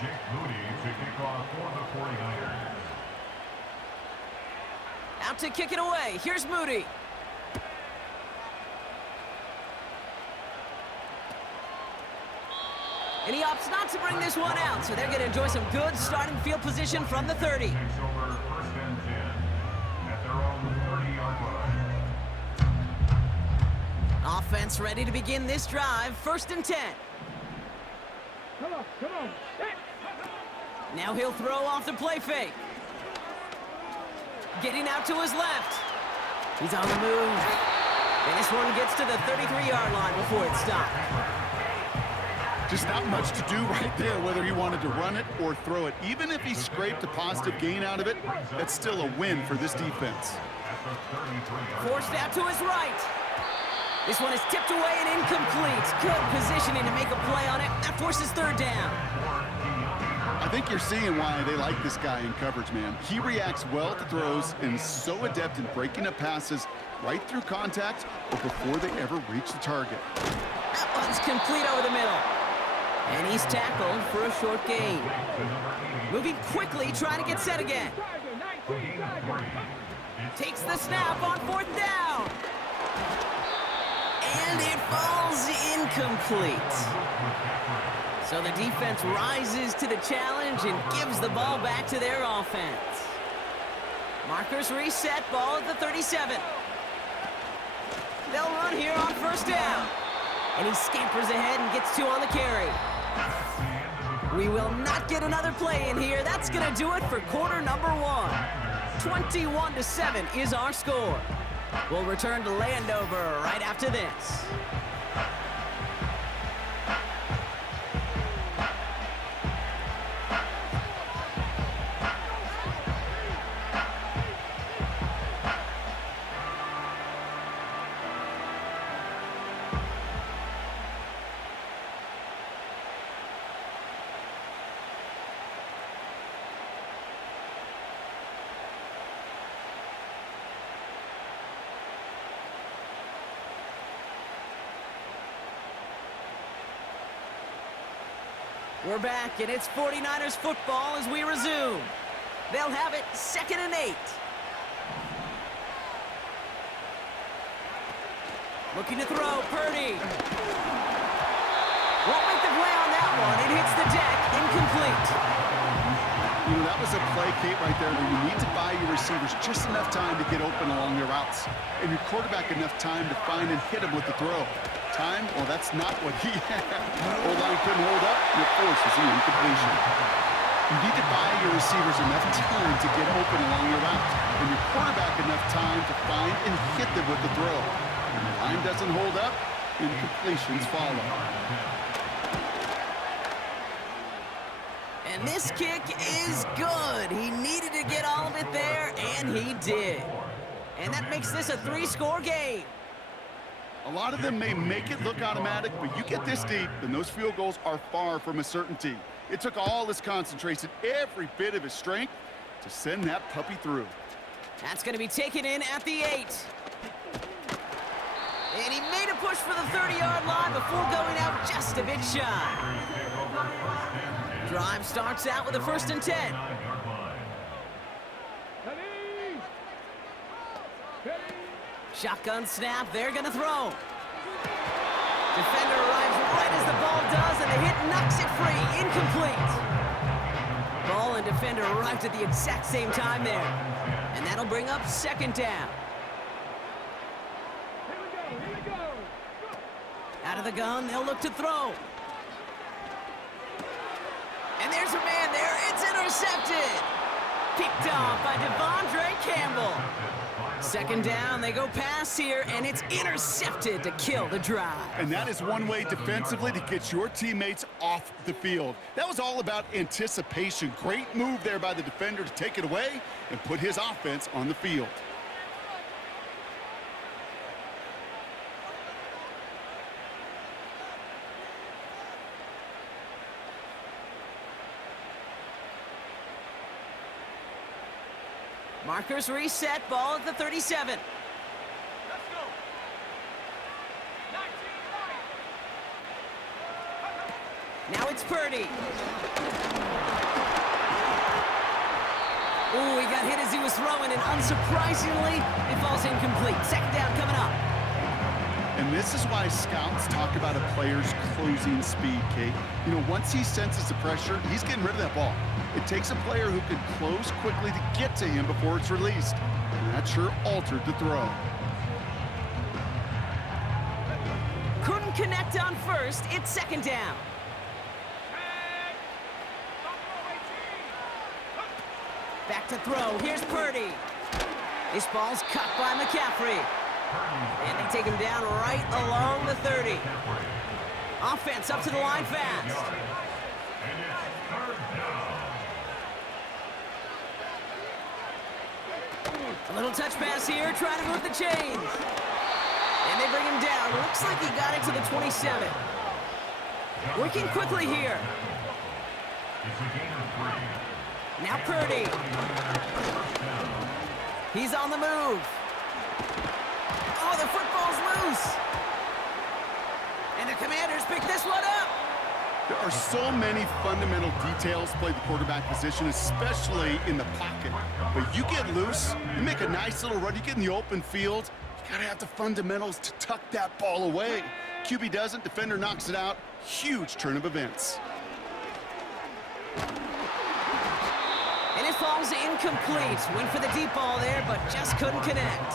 Jake Moody to kick off for the 49ers. Out to kick it away. Here's Moody. And he opts not to bring this one out, so they're going to enjoy some good starting field position from the 30. Takes over 1st and 10 at their own 30-yard line. Offense ready to begin this drive. 1st and 10. Come on. Now he'll throw off the play fake. Getting out to his left. He's on the move. And this one gets to the 33-yard line before it stopped. Just not much to do right there, whether he wanted to run it or throw it. Even if he scraped a positive gain out of it, that's still a win for this defense. Forced out to his right. This one is tipped away and incomplete. Good positioning to make a play on it. That forces 3rd down. I think you're seeing why they like this guy in coverage, man. He reacts well to throws and is so adept in breaking up passes right through contact or before they ever reach the target. That one's complete over the middle. And he's tackled for a short gain. Moving quickly, trying to get set again. Takes the snap on 4th down. And it falls incomplete. So the defense rises to the challenge and gives the ball back to their offense. Markers reset, ball at the 37. They'll run here on 1st down. And he scampers ahead and gets 2 on the carry. We will not get another play in here. That's going to do it for quarter number one. 21-7 is our score. We'll return to Landover right after this. We're back, and it's 49ers football as we resume. They'll have it 2nd and 8. Looking to throw, Purdy. Won't make the play on that one. It hits the deck, incomplete. You know, that was a play, Kate, right there where you need to buy your receivers just enough time to get open along their routes, and your quarterback enough time to find and hit him with the throw. Time? Well, that's not what he had. O-line couldn't hold up, and it forces the incompletion. You need to buy your receivers enough time to get open along your route, and your quarterback enough time to find and hit them with the throw. When the line doesn't hold up, incompletions follow. And this kick is good. He needed to get all of it there, and he did. And that makes this a 3-score game. A lot of them may make it look automatic, but you get this deep, and those field goals are far from a certainty. It took all his concentration, every bit of his strength, to send that puppy through. That's going to be taken in at the 8. And he made a push for the 30-yard line before going out just a bit shy. Drive starts out with a 1st and 10. Shotgun snap, they're gonna throw. Defender arrives right as the ball does, and the hit knocks it free, incomplete. Ball and defender arrived at the exact same time there. And that'll bring up 2nd down. Here we go. Out of the gun, they'll look to throw. And there's a man there, it's intercepted. Picked off by Devondre Campbell. 2nd down, they go pass here, and it's intercepted to kill the drive. And that is one way defensively to get your teammates off the field. That was all about anticipation. Great move there by the defender to take it away and put his offense on the field. Markers reset, ball at the 37. Let's go. Now it's Purdy. Ooh, he got hit as he was throwing, and unsurprisingly, it falls incomplete. 2nd down coming up. And this is why scouts talk about a player's closing speed, Kate. You know, once he senses the pressure, he's getting rid of that ball. It takes a player who can close quickly to get to him before it's released. And that sure altered the throw. Couldn't connect on 1st. It's 2nd down. Back to throw. Here's Purdy. This ball's cut by McCaffrey. And they take him down right along the 30. Offense up to the line fast. A little touch pass here, trying to move the chains. And they bring him down. Looks like he got it to the 27. Working quickly here. Now Purdy. He's on the move. Oh, the football's loose. And the Commanders pick this one up. There are so many fundamental details play the quarterback position, especially in the pocket. But you get loose, you make a nice little run, you get in the open field, you gotta have the fundamentals to tuck that ball away. QB doesn't, defender knocks it out. Huge turn of events. And it falls incomplete. Went for the deep ball there, but just couldn't connect.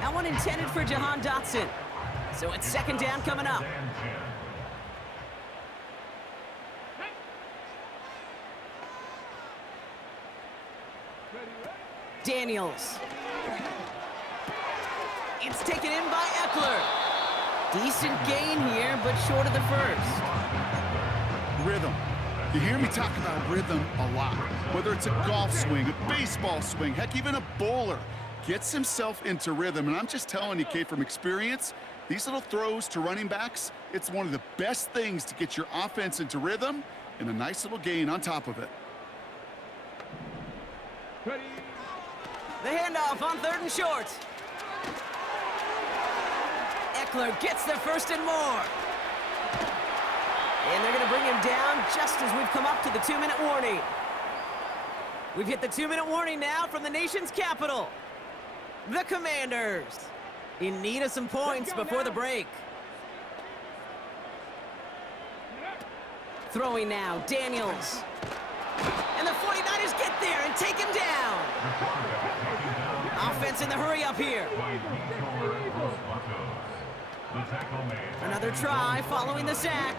That one intended for Jahan Dotson. So it's 2nd down coming up. Daniels. It's taken in by Eckler. Decent gain here, but short of the first. Rhythm. You hear me talk about rhythm a lot. Whether it's a golf swing, a baseball swing, heck, even a bowler gets himself into rhythm. And I'm just telling you, Kate, from experience, these little throws to running backs, it's one of the best things to get your offense into rhythm and a nice little gain on top of it. The handoff on 3rd and short. Eckler gets the first and more. And they're going to bring him down just as we've come up to the 2-minute warning. We've hit the 2-minute warning now from the nation's capital. The Commanders in need of some points before the break. Throwing now, Daniels. And the 49ers get there and take him down. Offense in the hurry up here. Another try following the sack.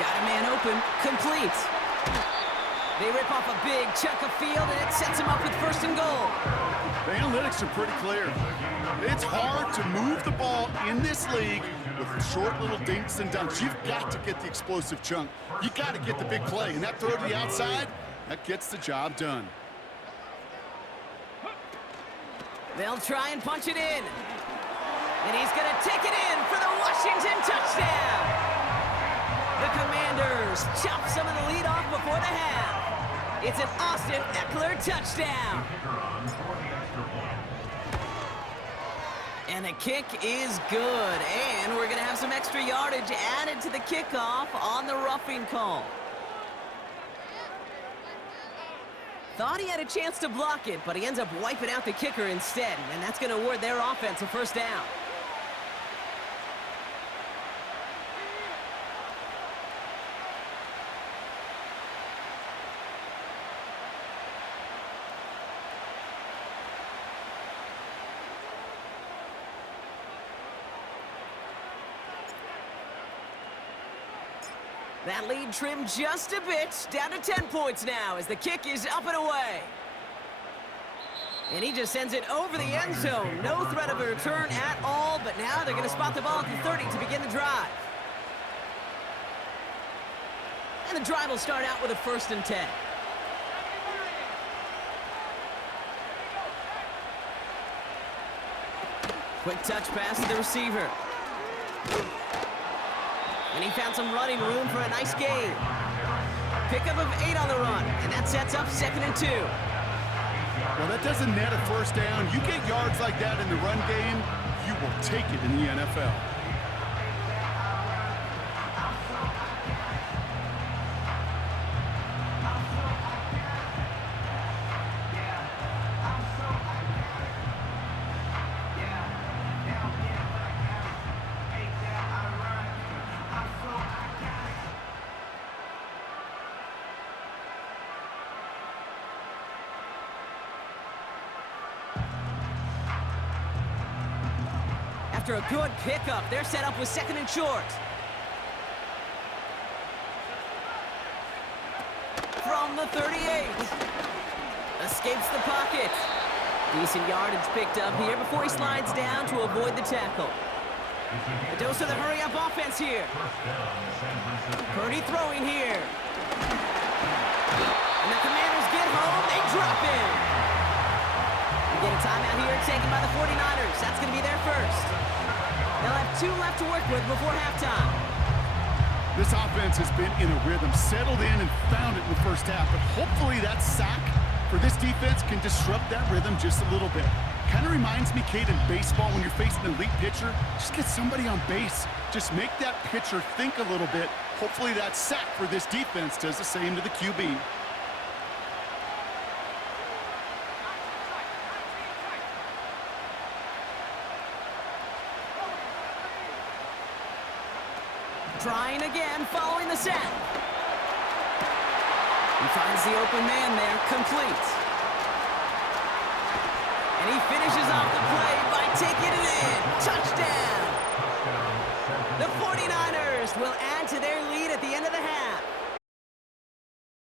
Got a man open, complete. They rip off a big chunk of field, and it sets him up with 1st and goal. The analytics are pretty clear. It's hard to move the ball in this league with short little dinks and dunks. You've got to get the explosive chunk. You got to get the big play, and that throw to the outside, that gets the job done. They'll try and punch it in. And he's going to take it in for the Washington touchdown. The Commanders chop some of the lead off before the half. It's an Austin Eckler touchdown. And the kick is good. And we're going to have some extra yardage added to the kickoff on the roughing call. Thought he had a chance to block it, but he ends up wiping out the kicker instead. And that's going to award their offense a 1st down. That lead trimmed just a bit, down to 10 points now as the kick is up and away. And he just sends it over the end zone. No threat of a return at all, but now they're going to spot the ball at the 30 to begin the drive. And the drive will start out with a 1st and 10. Quick touch pass to the receiver. And he found some running room for a nice gain. Pickup of 8 on the run, and that sets up 2nd and 2. Well, that doesn't net a 1st down. You get yards like that in the run game, you will take it in the NFL. After a good pickup, they're set up with 2nd and short. From the 38. Escapes the pocket. Decent yardage picked up here before he slides down to avoid the tackle. A dose of the hurry-up offense here. Purdy throwing here. And the Commanders get home. They drop in. We get a timeout here taken by the 49ers. That's going to be their first. They'll have 2 left to work with before halftime. This offense has been in a rhythm, settled in and found it in the 1st half, but hopefully that sack for this defense can disrupt that rhythm just a little bit. Kind of reminds me, Kate, in baseball when you're facing an elite pitcher, just get somebody on base. Just make that pitcher think a little bit. Hopefully that sack for this defense does the same to the QB. Trying again, following the sack. He finds the open man there, complete. And he finishes off the play by taking it in. Touchdown! The 49ers will add to their lead at the end of the half.